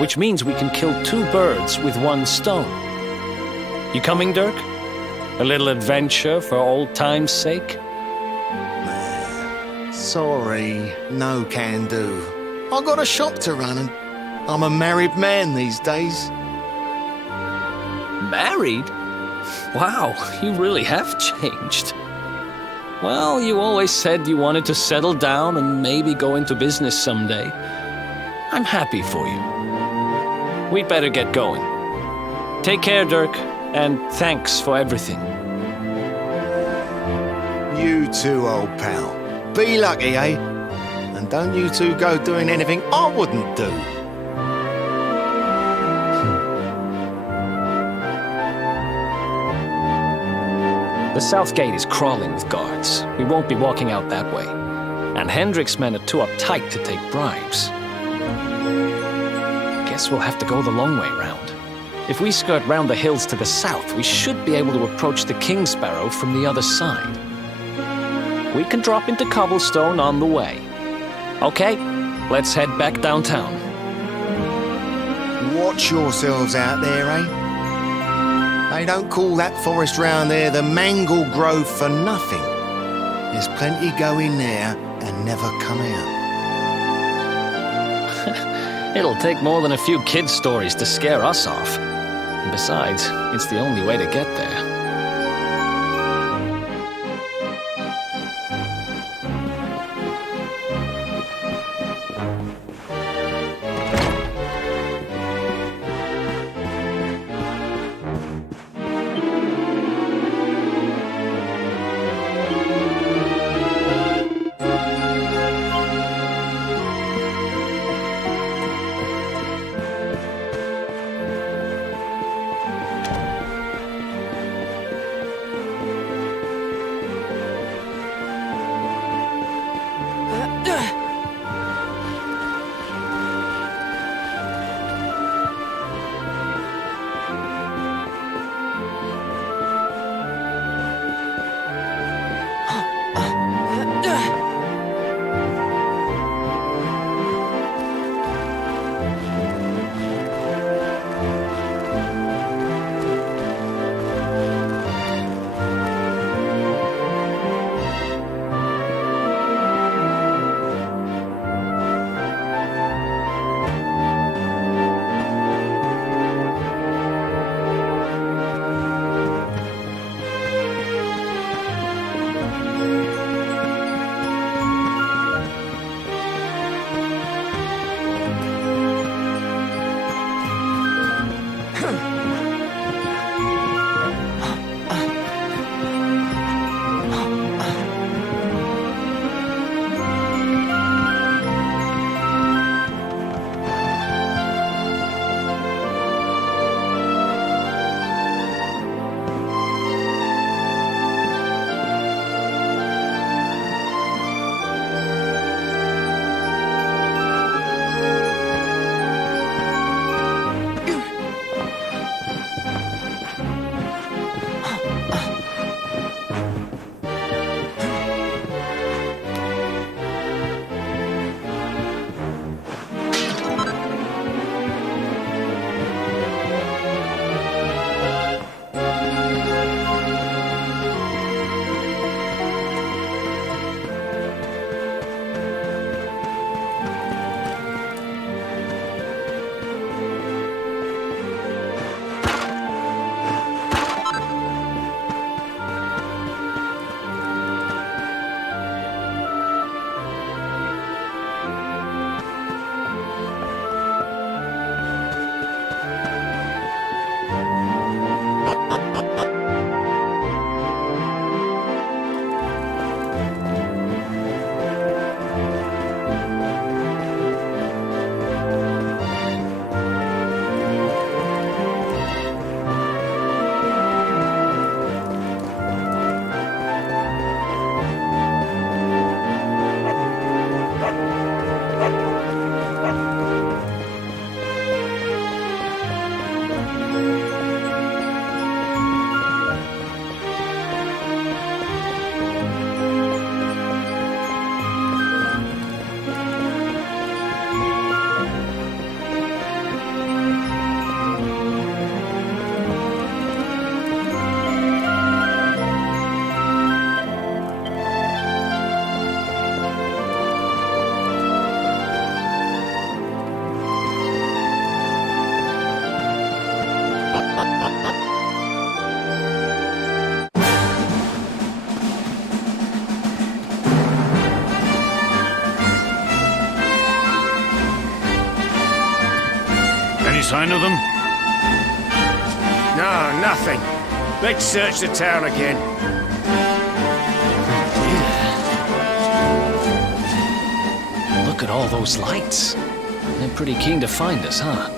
which means we can kill 2 birds with 1 stone. You coming, Dirk? A little adventure for old time's sake? Sorry, no can do. I got a shop to run and I'm a married man these days. Married? Wow, you really have changed. Well, you always said you wanted to settle down and maybe go into business someday. I'm happy for you. We'd better get going. Take care, Dirk, and thanks for everything. You too, old pal. Be lucky, eh? And don't you two go doing anything I wouldn't do. The south gate is crawling with guards. We won't be walking out that way. And Hendrik's men are too uptight to take bribes. Guess we'll have to go the long way round. If we skirt round the hills to the south, we should be able to approach the King Sparrow from the other side. We can drop into cobblestone on the way. Okay, let's head back downtown. Watch yourselves out there, eh? They don't call that forest round there the Mangle Grove for nothing. There's plenty go in there and never come out. It'll take more than a few kid stories to scare us off. And besides, it's the only way to get there. sign of them? No, nothing. Let's search the town again. Look at all those lights. They're pretty keen to find us, huh?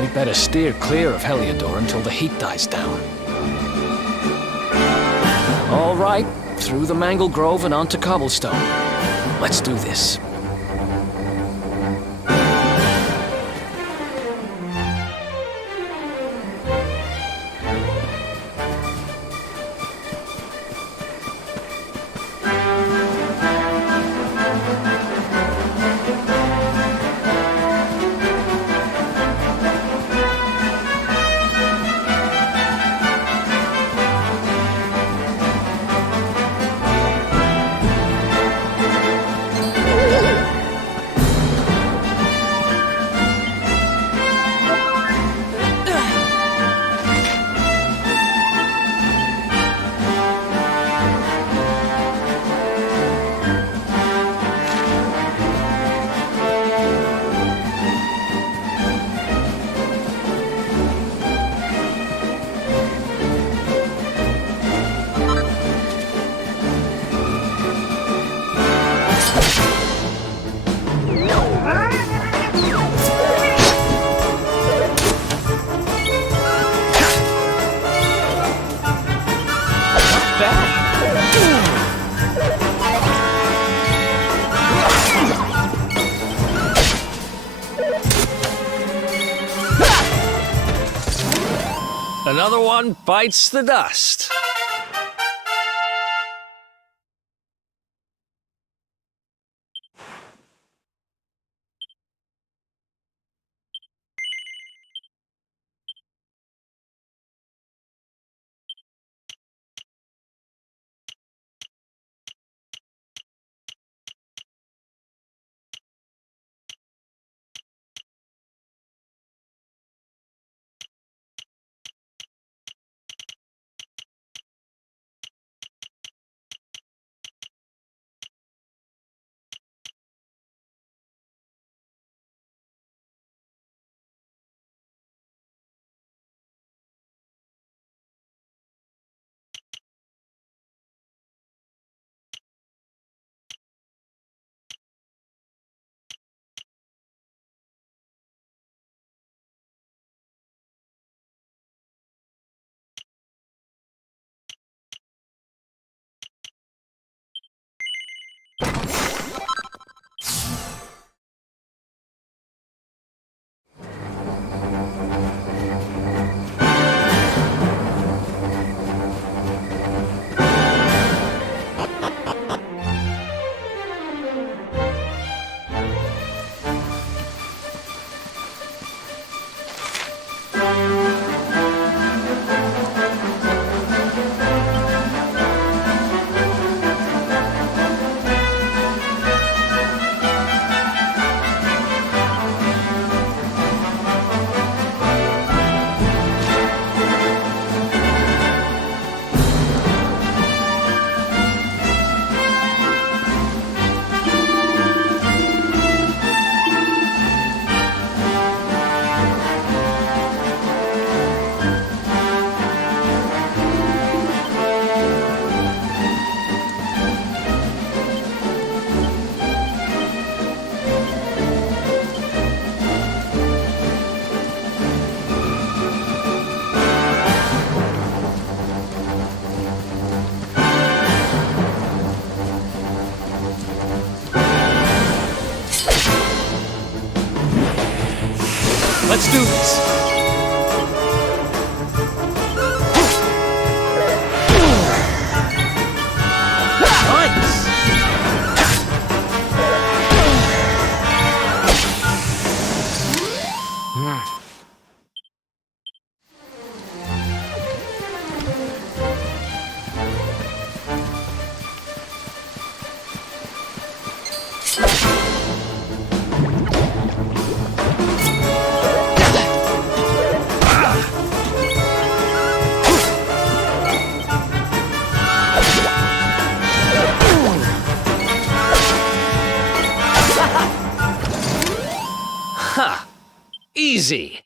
We'd better steer clear of Heliodor until the heat dies down. All right, through the Mangle Grove and onto Cobblestone. Let's do this. Another one bites the dust. Easy.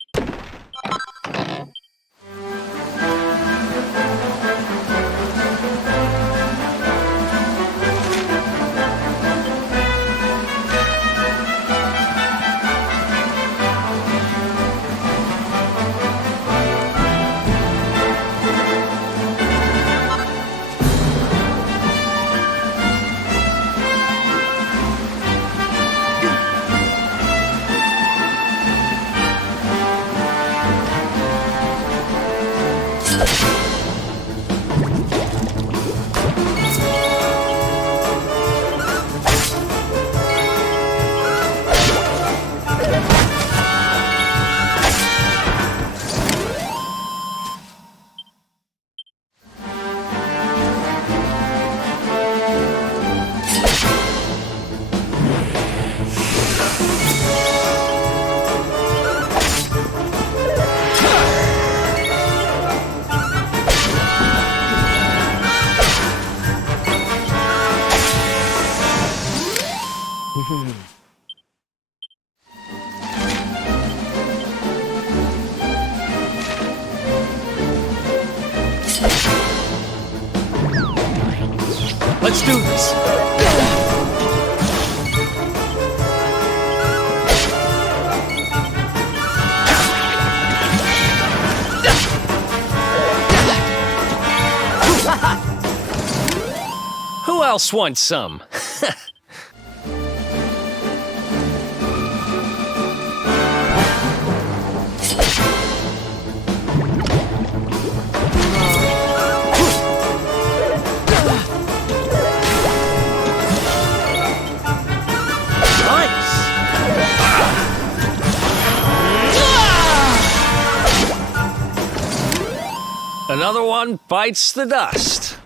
Let's do this. Who else wants some? Another one bites the dust.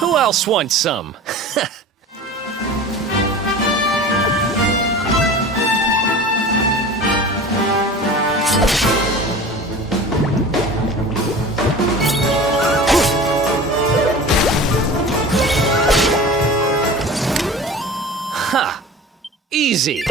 Who else wants some? Ha! Easy.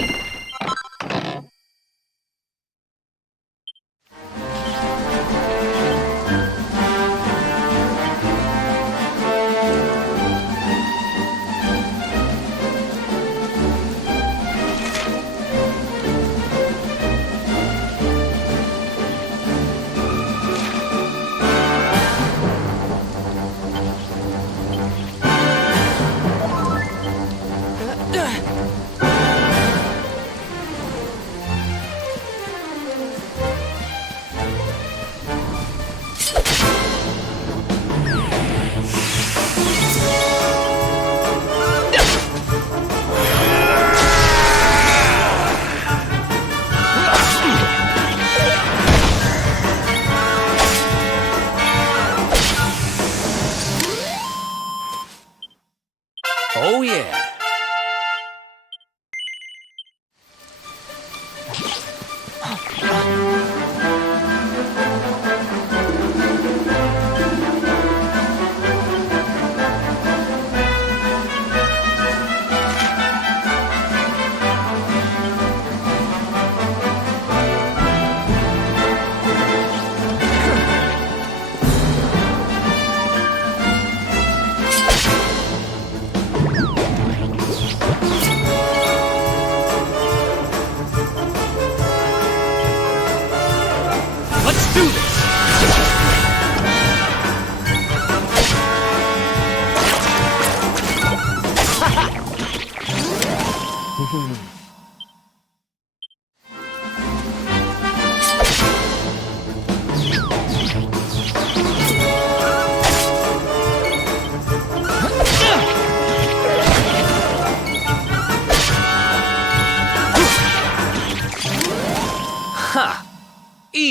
Oh, yeah.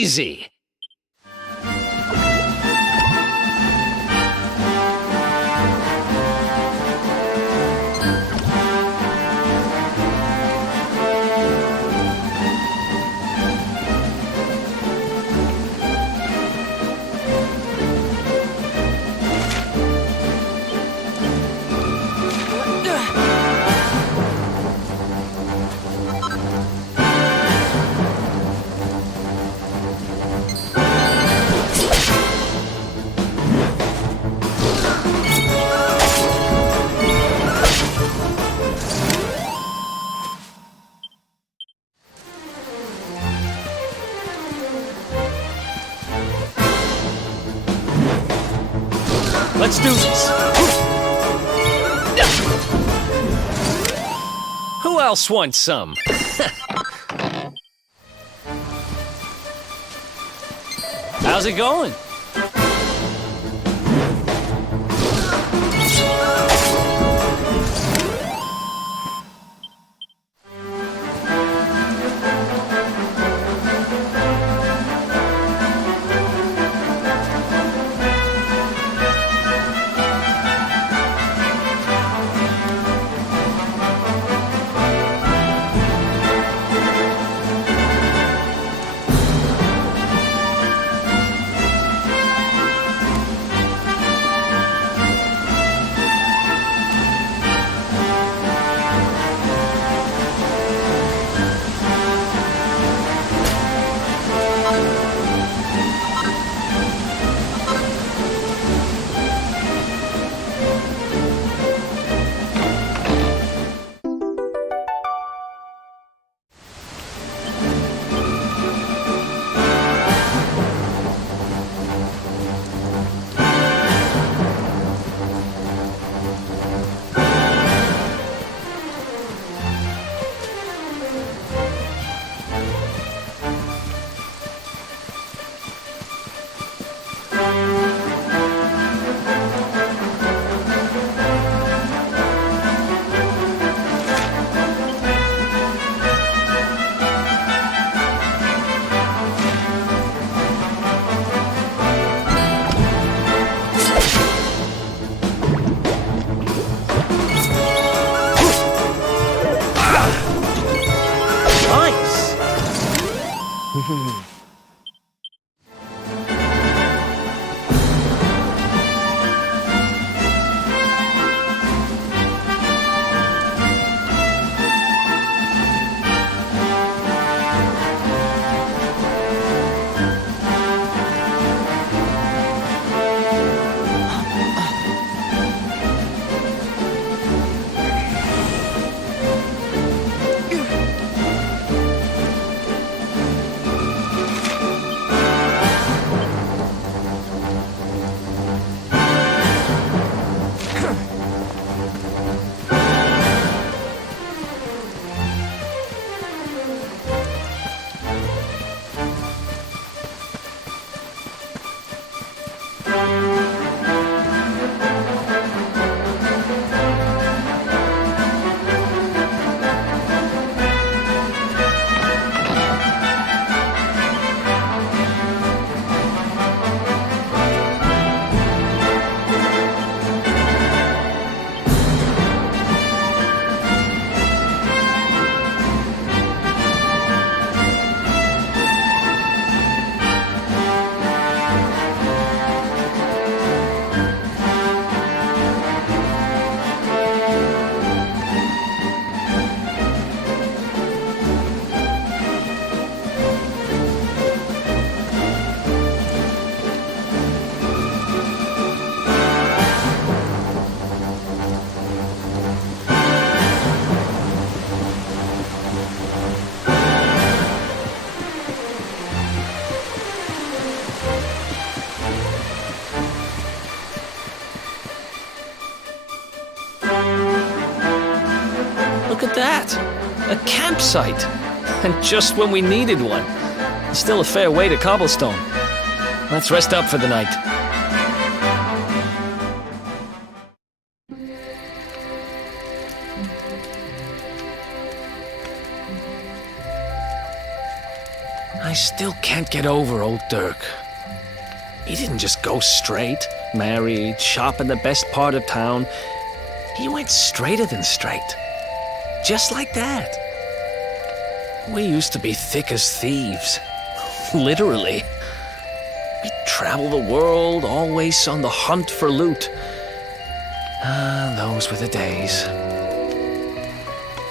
easy. Let's do this. Who else wants some? How's it going? Look at that! A campsite! And just when we needed one. Still a fair way to cobblestone. Let's rest up for the night. I still can't get over old Dirk. He didn't just go straight, married, shop in the best part of town. He went straighter than straight. Just like that. We used to be thick as thieves. Literally. We'd travel the world, always on the hunt for loot. Ah, those were the days.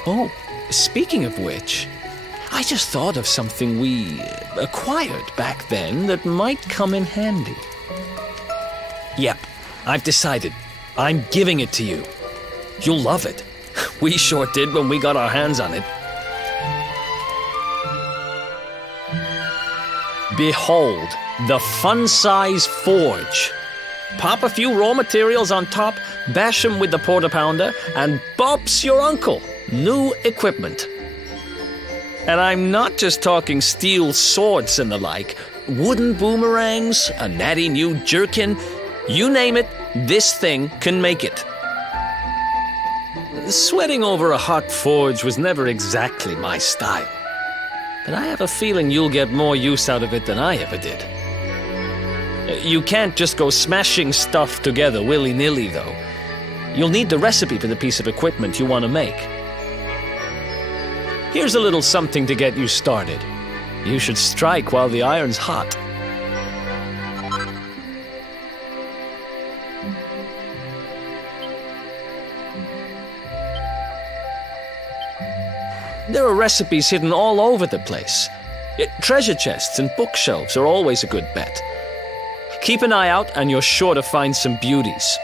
Oh, speaking of which, I just thought of something we acquired back then that might come in handy. Yep, I've decided. I'm giving it to you. You'll love it. We sure did when we got our hands on it. Behold, the fun-size forge. Pop a few raw materials on top, bash 'em with the porta-pounder, and Bob's your uncle. New equipment. And I'm not just talking steel swords and the like. Wooden boomerangs, a natty new jerkin. You name it, this thing can make it. Sweating over a hot forge was never exactly my style. But I have a feeling you'll get more use out of it than I ever did. You can't just go smashing stuff together willy-nilly, though. You'll need the recipe for the piece of equipment you want to make. Here's a little something to get you started. You should strike while the iron's hot. There are recipes hidden all over the place. Treasure chests and bookshelves are always a good bet. Keep an eye out and you're sure to find some beauties.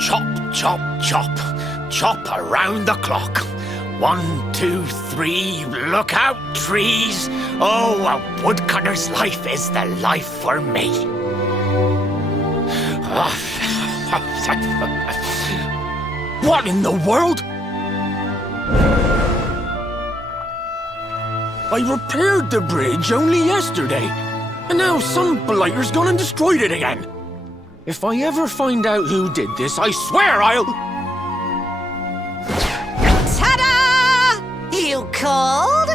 Chop, chop, chop. Chop around the clock. 1, 2, 3, look out, trees. Oh, a woodcutter's life is the life for me. What in the world? I repaired the bridge only yesterday, and now some blighter's gone and destroyed it again. If I ever find out who did this, I swear I'll... Ta-da! You called?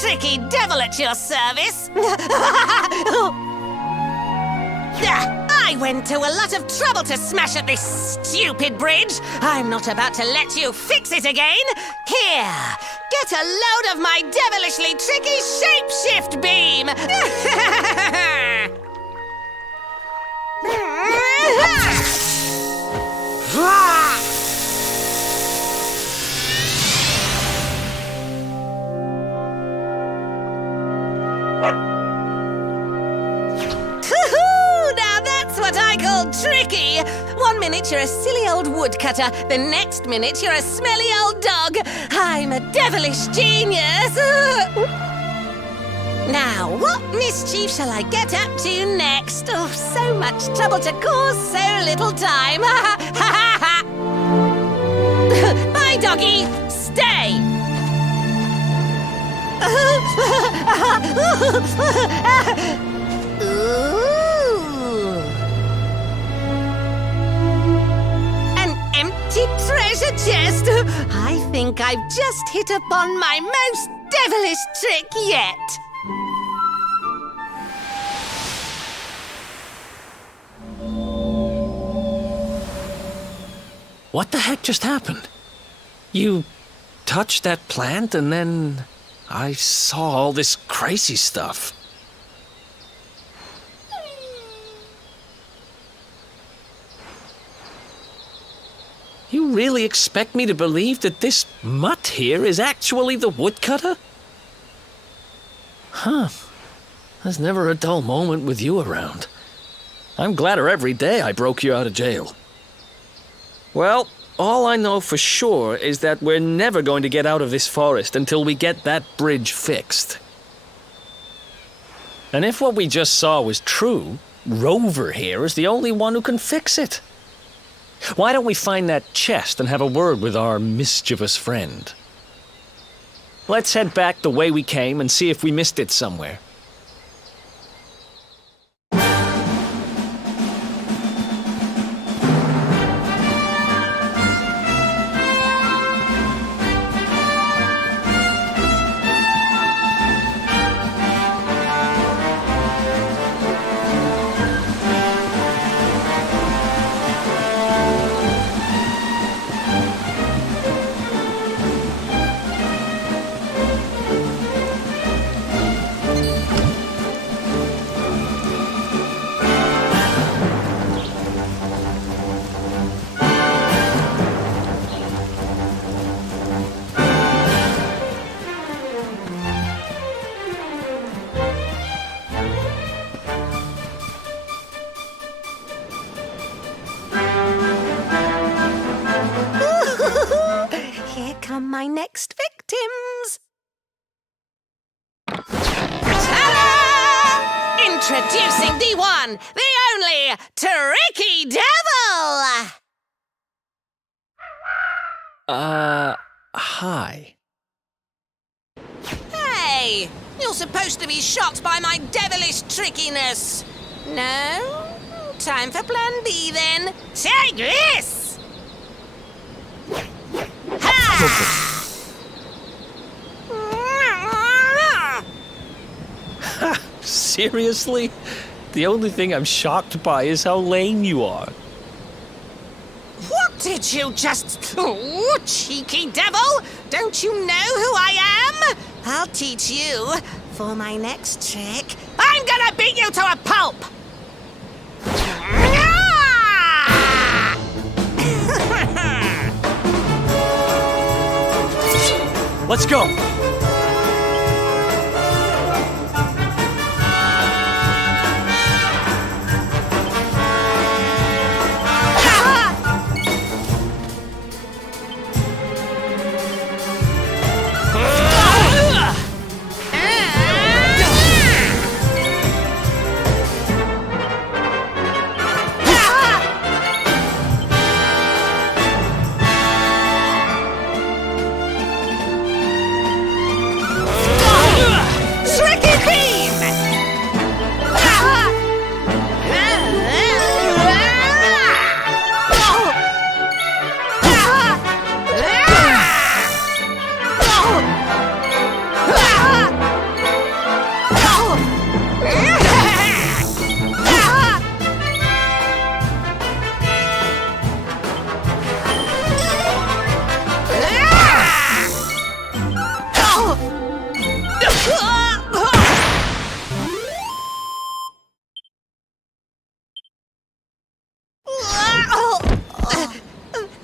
Tricky devil at your service. I went to a lot of trouble to smash at this stupid bridge. I'm not about to let you fix it again. Here, get a load of my devilishly tricky shapeshift beam. Now that's what I call tricky. 1 minute you're a silly old woodcutter, the next minute you're a smelly old dog. I'm a devilish genius. Now, what mischief shall I get up to next? Oh, so much trouble to cause so little time. Bye, doggy. Stay. Ooh. An empty treasure chest. I think I've just hit upon my most devilish trick yet. What the heck just happened? You touched that plant and then I saw all this crazy stuff. You really expect me to believe that this mutt here is actually the woodcutter? Huh. There's never a dull moment with you around. I'm gladder every day I broke you out of jail. Well, all I know for sure is that we're never going to get out of this forest until we get that bridge fixed. And if what we just saw was true, Rover here is the only one who can fix it. Why don't we find that chest and have a word with our mischievous friend? Let's head back the way we came and see if we missed it somewhere. Here come my next victims. Ta-da! Introducing the one, the only, Tricky Devil! Hi. Hey, you're supposed to be shocked by my devilish trickiness. No? Time for plan B then. Take this! Ha! Seriously? The only thing I'm shocked by is how lame you are. What did you just... Oh, cheeky devil! Don't you know who I am? I'll teach you. For my next trick, I'm gonna beat you to a pulp! Let's go!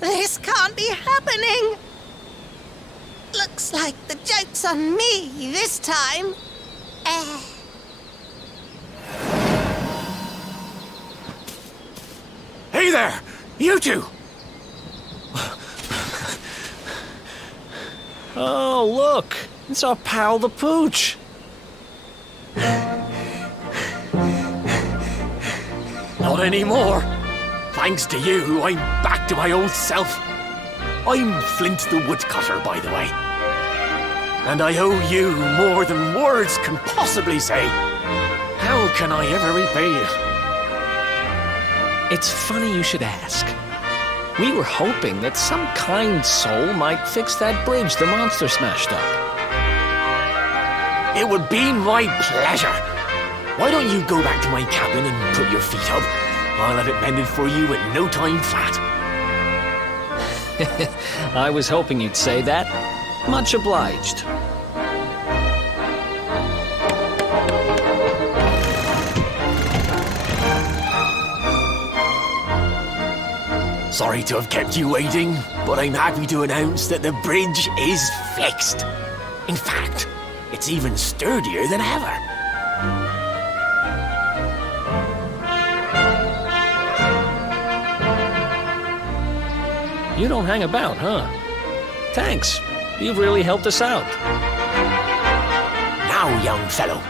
This can't be happening. Looks like the joke's on me this time. Hey there! You two! Oh, look! It's our pal the Pooch! Not anymore. Thanks to you, I'm back to my old self. I'm Flint the Woodcutter, by the way. And I owe you more than words can possibly say. How can I ever repay you? It's funny you should ask. We were hoping that some kind soul might fix that bridge the monster smashed up. It would be my pleasure. Why don't you go back to my cabin and put your feet up? I'll have it mended for you in no time flat. I was hoping you'd say that. Much obliged. Sorry to have kept you waiting, but I'm happy to announce that the bridge is fixed. In fact, it's even sturdier than ever. You don't hang about, huh? Thanks. You've really helped us out. Now, young fellow,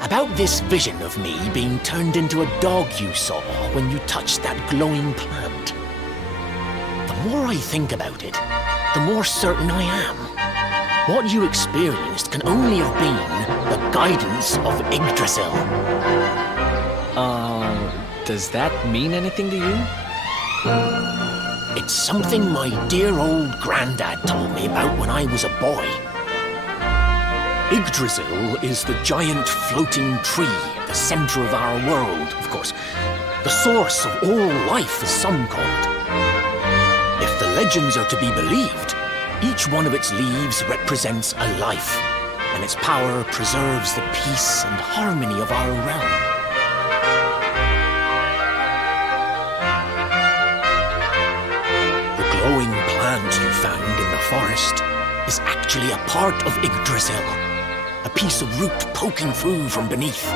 about this vision of me being turned into a dog you saw when you touched that glowing plant. The more I think about it, the more certain I am. What you experienced can only have been the guidance of Yggdrasil. Does that mean anything to you? It's something my dear old granddad told me about when I was a boy. Yggdrasil is the giant floating tree at the center of our world, of course. The source of all life, as some call it. If the legends are to be believed, each one of its leaves represents a life, and its power preserves the peace and harmony of our realm. The glowing plant you found in the forest is actually a part of Yggdrasil, a piece of root poking through from beneath.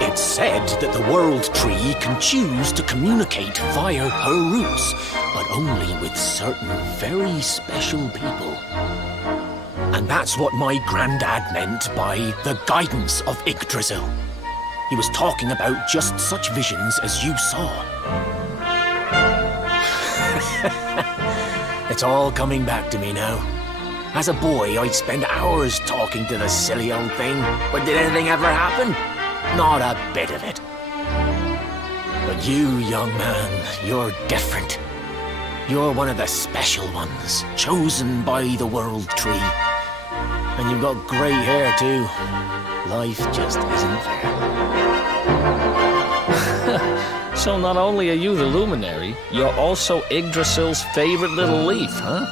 It's said that the world tree can choose to communicate via her roots, but only with certain very special people. And that's what my granddad meant by the guidance of Yggdrasil. He was talking about just such visions as you saw. It's all coming back to me now. As a boy, I'd spend hours talking to the silly old thing, but did anything ever happen? Not a bit of it. But you, young man, you're different. You're one of the special ones, chosen by the World Tree. And you've got grey hair, too. Life just isn't fair. So not only are you the luminary, you're also Yggdrasil's favorite little leaf, huh?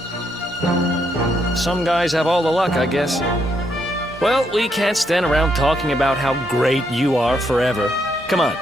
Some guys have all the luck, I guess. Well, we can't stand around talking about how great you are forever. Come on.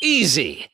Easy.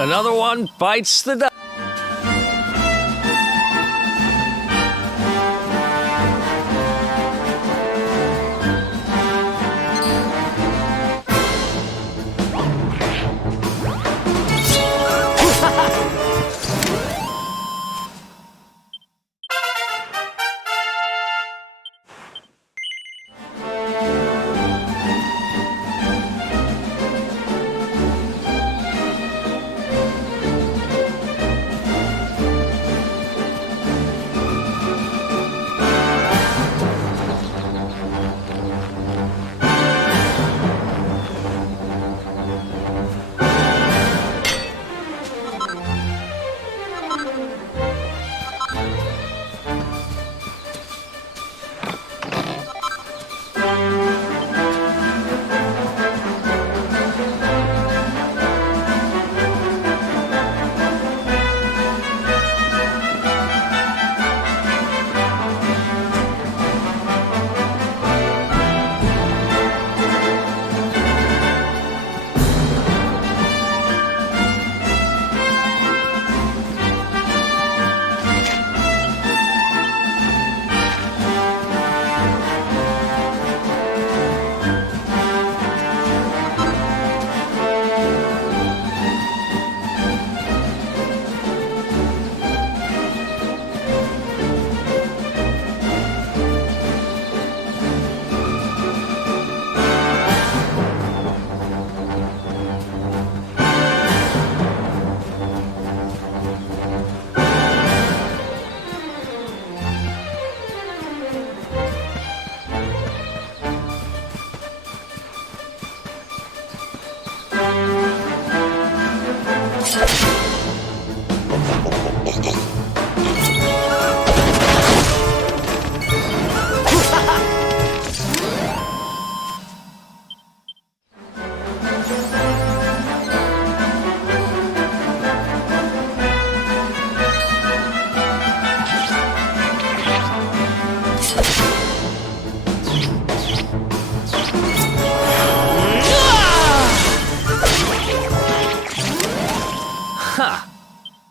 Another one bites the dust.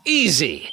Easy.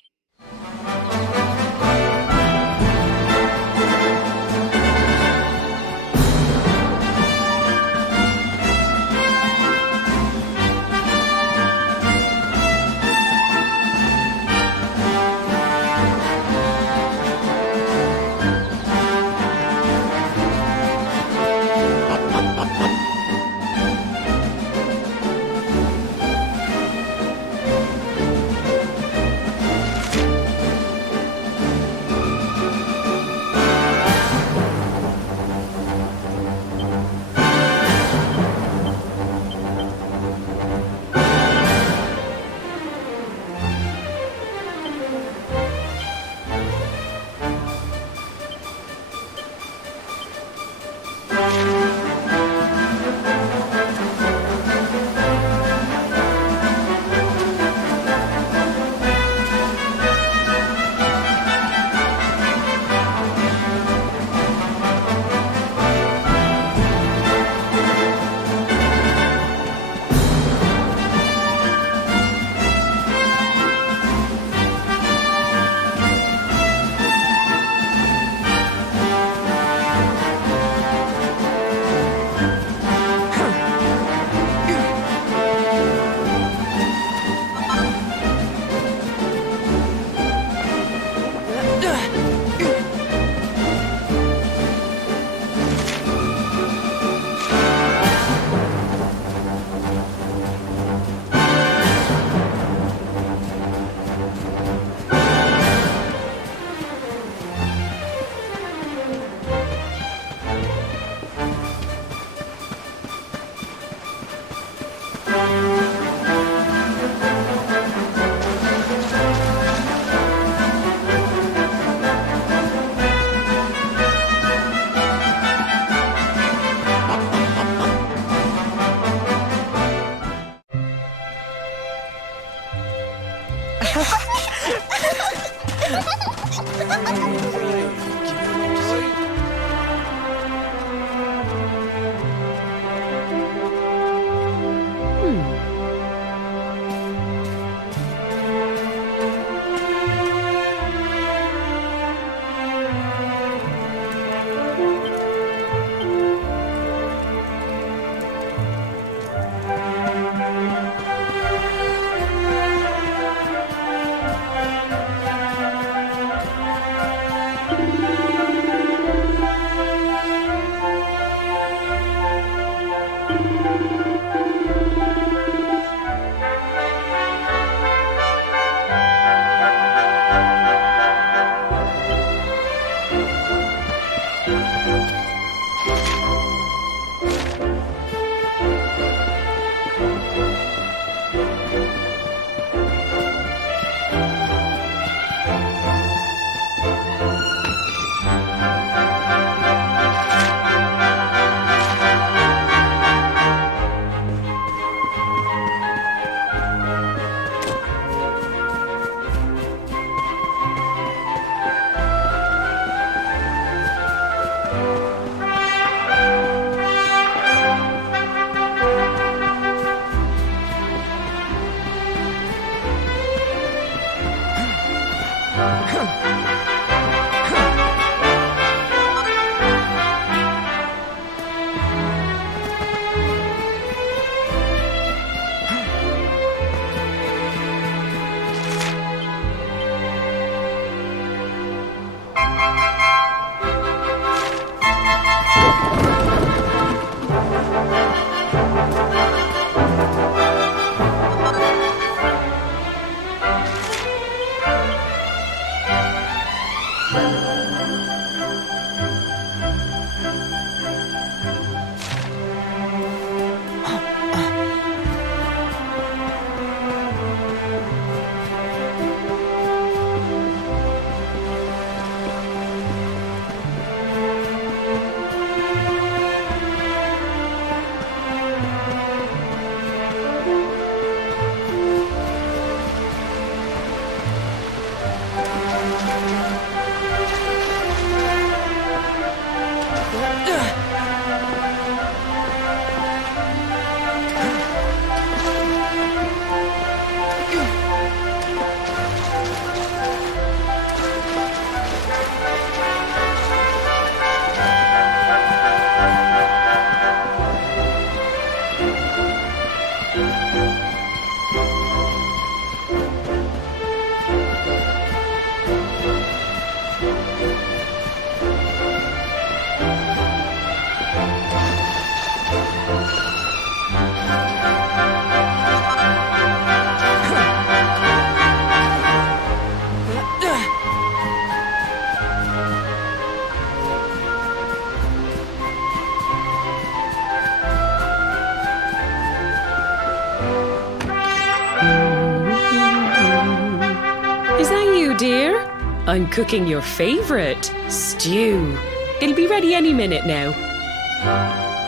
dear. I'm cooking your favorite, stew. It'll be ready any minute now.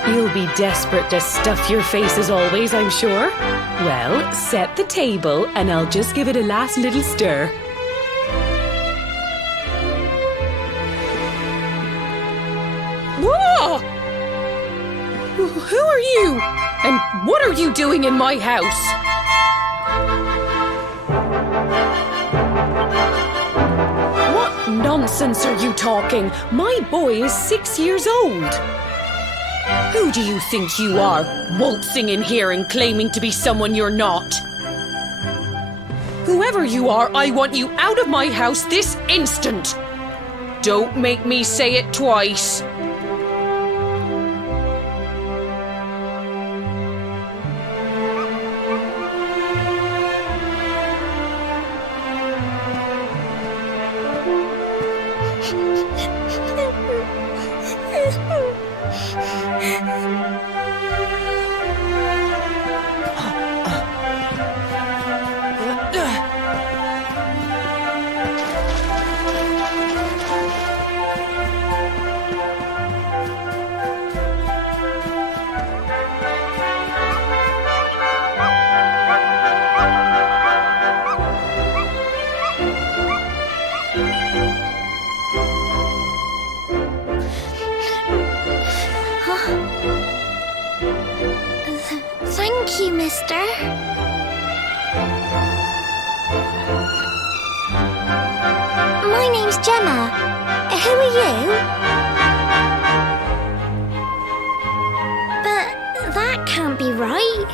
You'll be desperate to stuff your face as always, I'm sure. Well, set the table and I'll just give it a last little stir. Whoa! Who are you? And what are you doing in my house? What nonsense are you talking? My boy is 6 years old. Who do you think you are, waltzing in here and claiming to be someone you're not? Whoever you are, I want you out of my house this instant. Don't make me say it twice. Who are you? But that can't be right.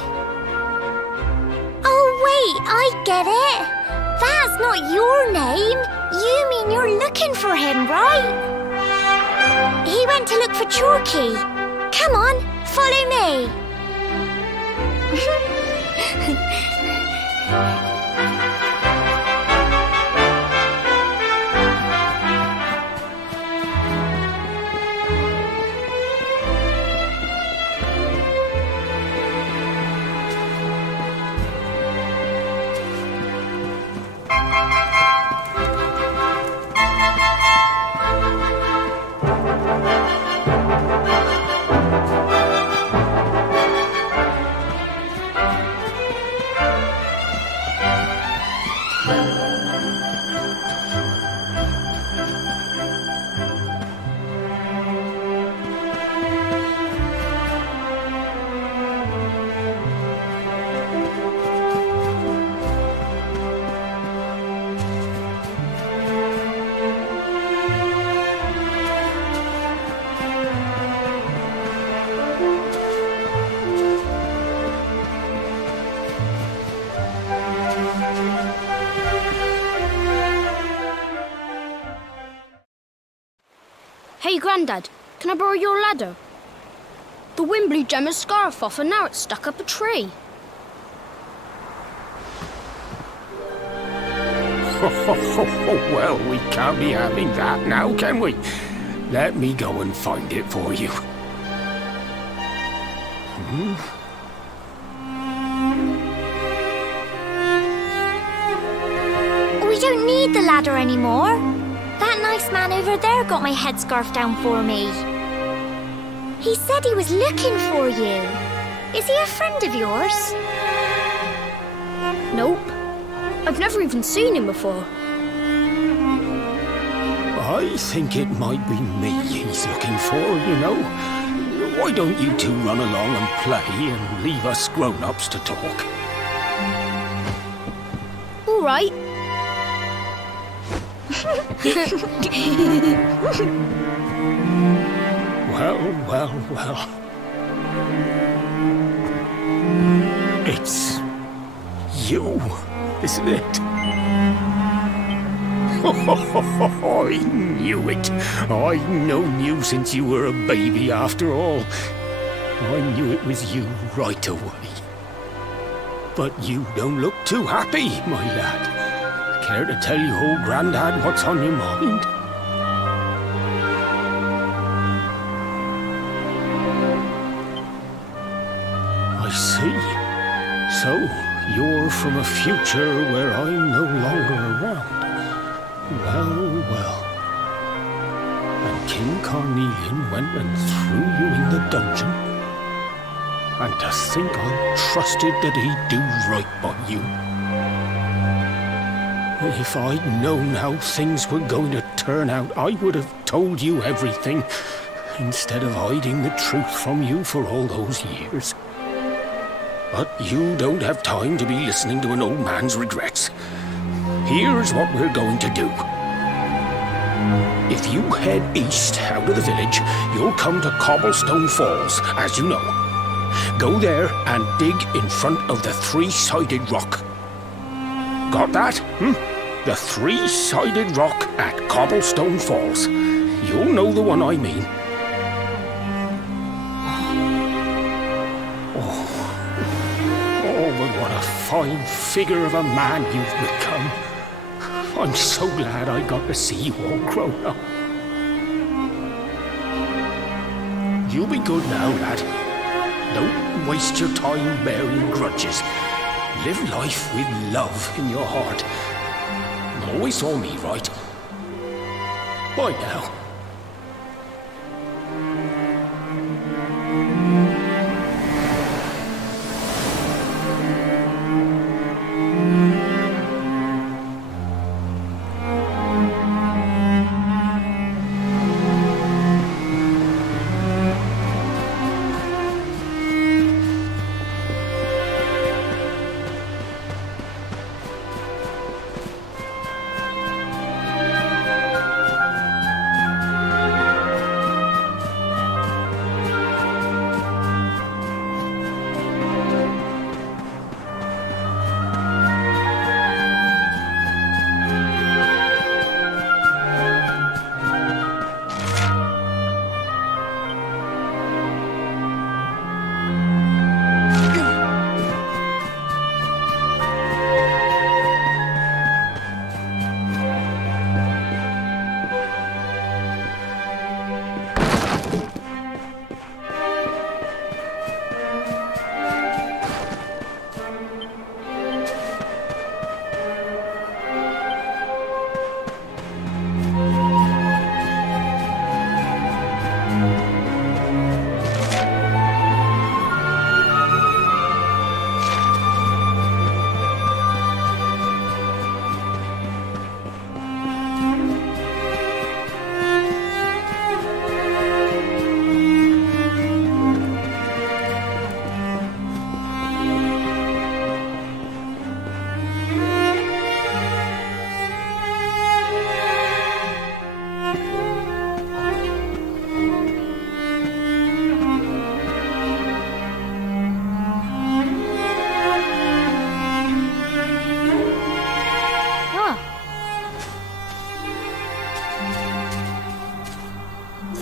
Oh, wait, I get it. That's not your name. You mean you're looking for him, right? He went to look for Chalky. Come on, follow me. Hey, Grandad, can I borrow your ladder? The wind blew Gemma's scarf off and now it's stuck up a tree. Well, we can't be having that now, can we? Let me go and find it for you. We don't need the ladder anymore. That nice man over there got my headscarf down for me. He said he was looking for you. Is he a friend of yours? Nope. I've never even seen him before. I think it might be me he's looking for, you know. Why don't you two run along and play and leave us grown-ups to talk? All right. Well. It's you, isn't it? I knew it. I've known you since you were a baby after all. I knew it was you right away. But you don't look too happy, my lad. Care to tell your old Grandad what's on your mind? I see. So, you're from a future where I'm no longer around. Well. And King Carnelian went and threw you in the dungeon. And to think I trusted that he'd do right by you. If I'd known how things were going to turn out, I would have told you everything, instead of hiding the truth from you for all those years. But you don't have time to be listening to an old man's regrets. Here's what we're going to do. If you head east out of the village, you'll come to Cobblestone Falls, as you know. Go there and dig in front of the three-sided rock. Got that? The three-sided rock at Cobblestone Falls. You'll know the one I mean. Oh, but what a fine figure of a man you've become. I'm so glad I got to see you all grown up. You'll be good now, lad. Don't waste your time bearing grudges. Live life with love in your heart. Always saw me, right? Bye now.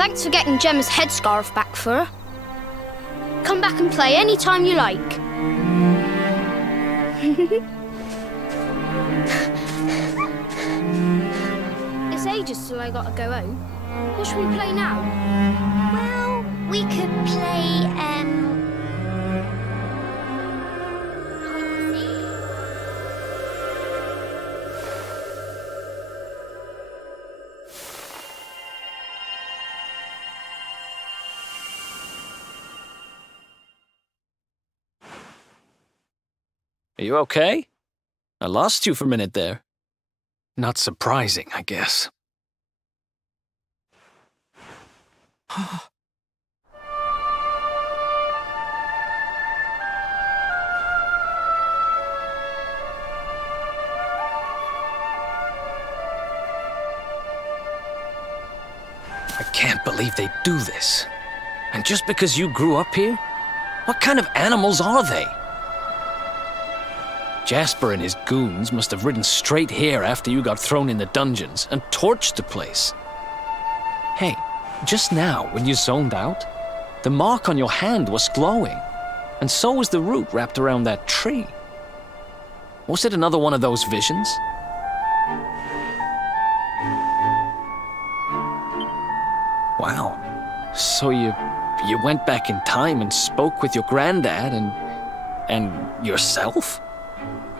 Thanks for getting Gemma's headscarf back for her. Come back and play any time you like. It's ages till I gotta go home. What should we play now? Well, we could play, Are you okay? I lost you for a minute there. Not surprising, I guess. I can't believe they do this. And just because you grew up here? What kind of animals are they? Jasper and his goons must have ridden straight here after you got thrown in the dungeons and torched the place. Hey, just now when you zoned out, the mark on your hand was glowing, and so was the root wrapped around that tree. Was it another one of those visions? Wow. So you went back in time and spoke with your granddad and yourself?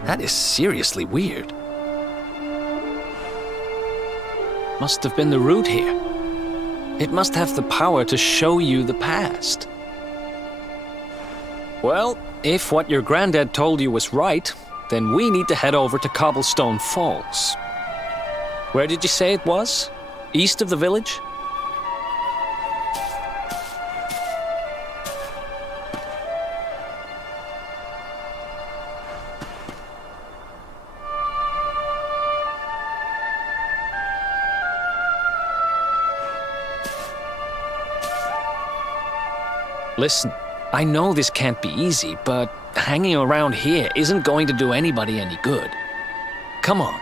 That is seriously weird. Must have been the root here. It must have the power to show you the past. Well, if what your granddad told you was right, then we need to head over to Cobblestone Falls. Where did you say it was? East of the village? Listen, I know this can't be easy, but hanging around here isn't going to do anybody any good. Come on.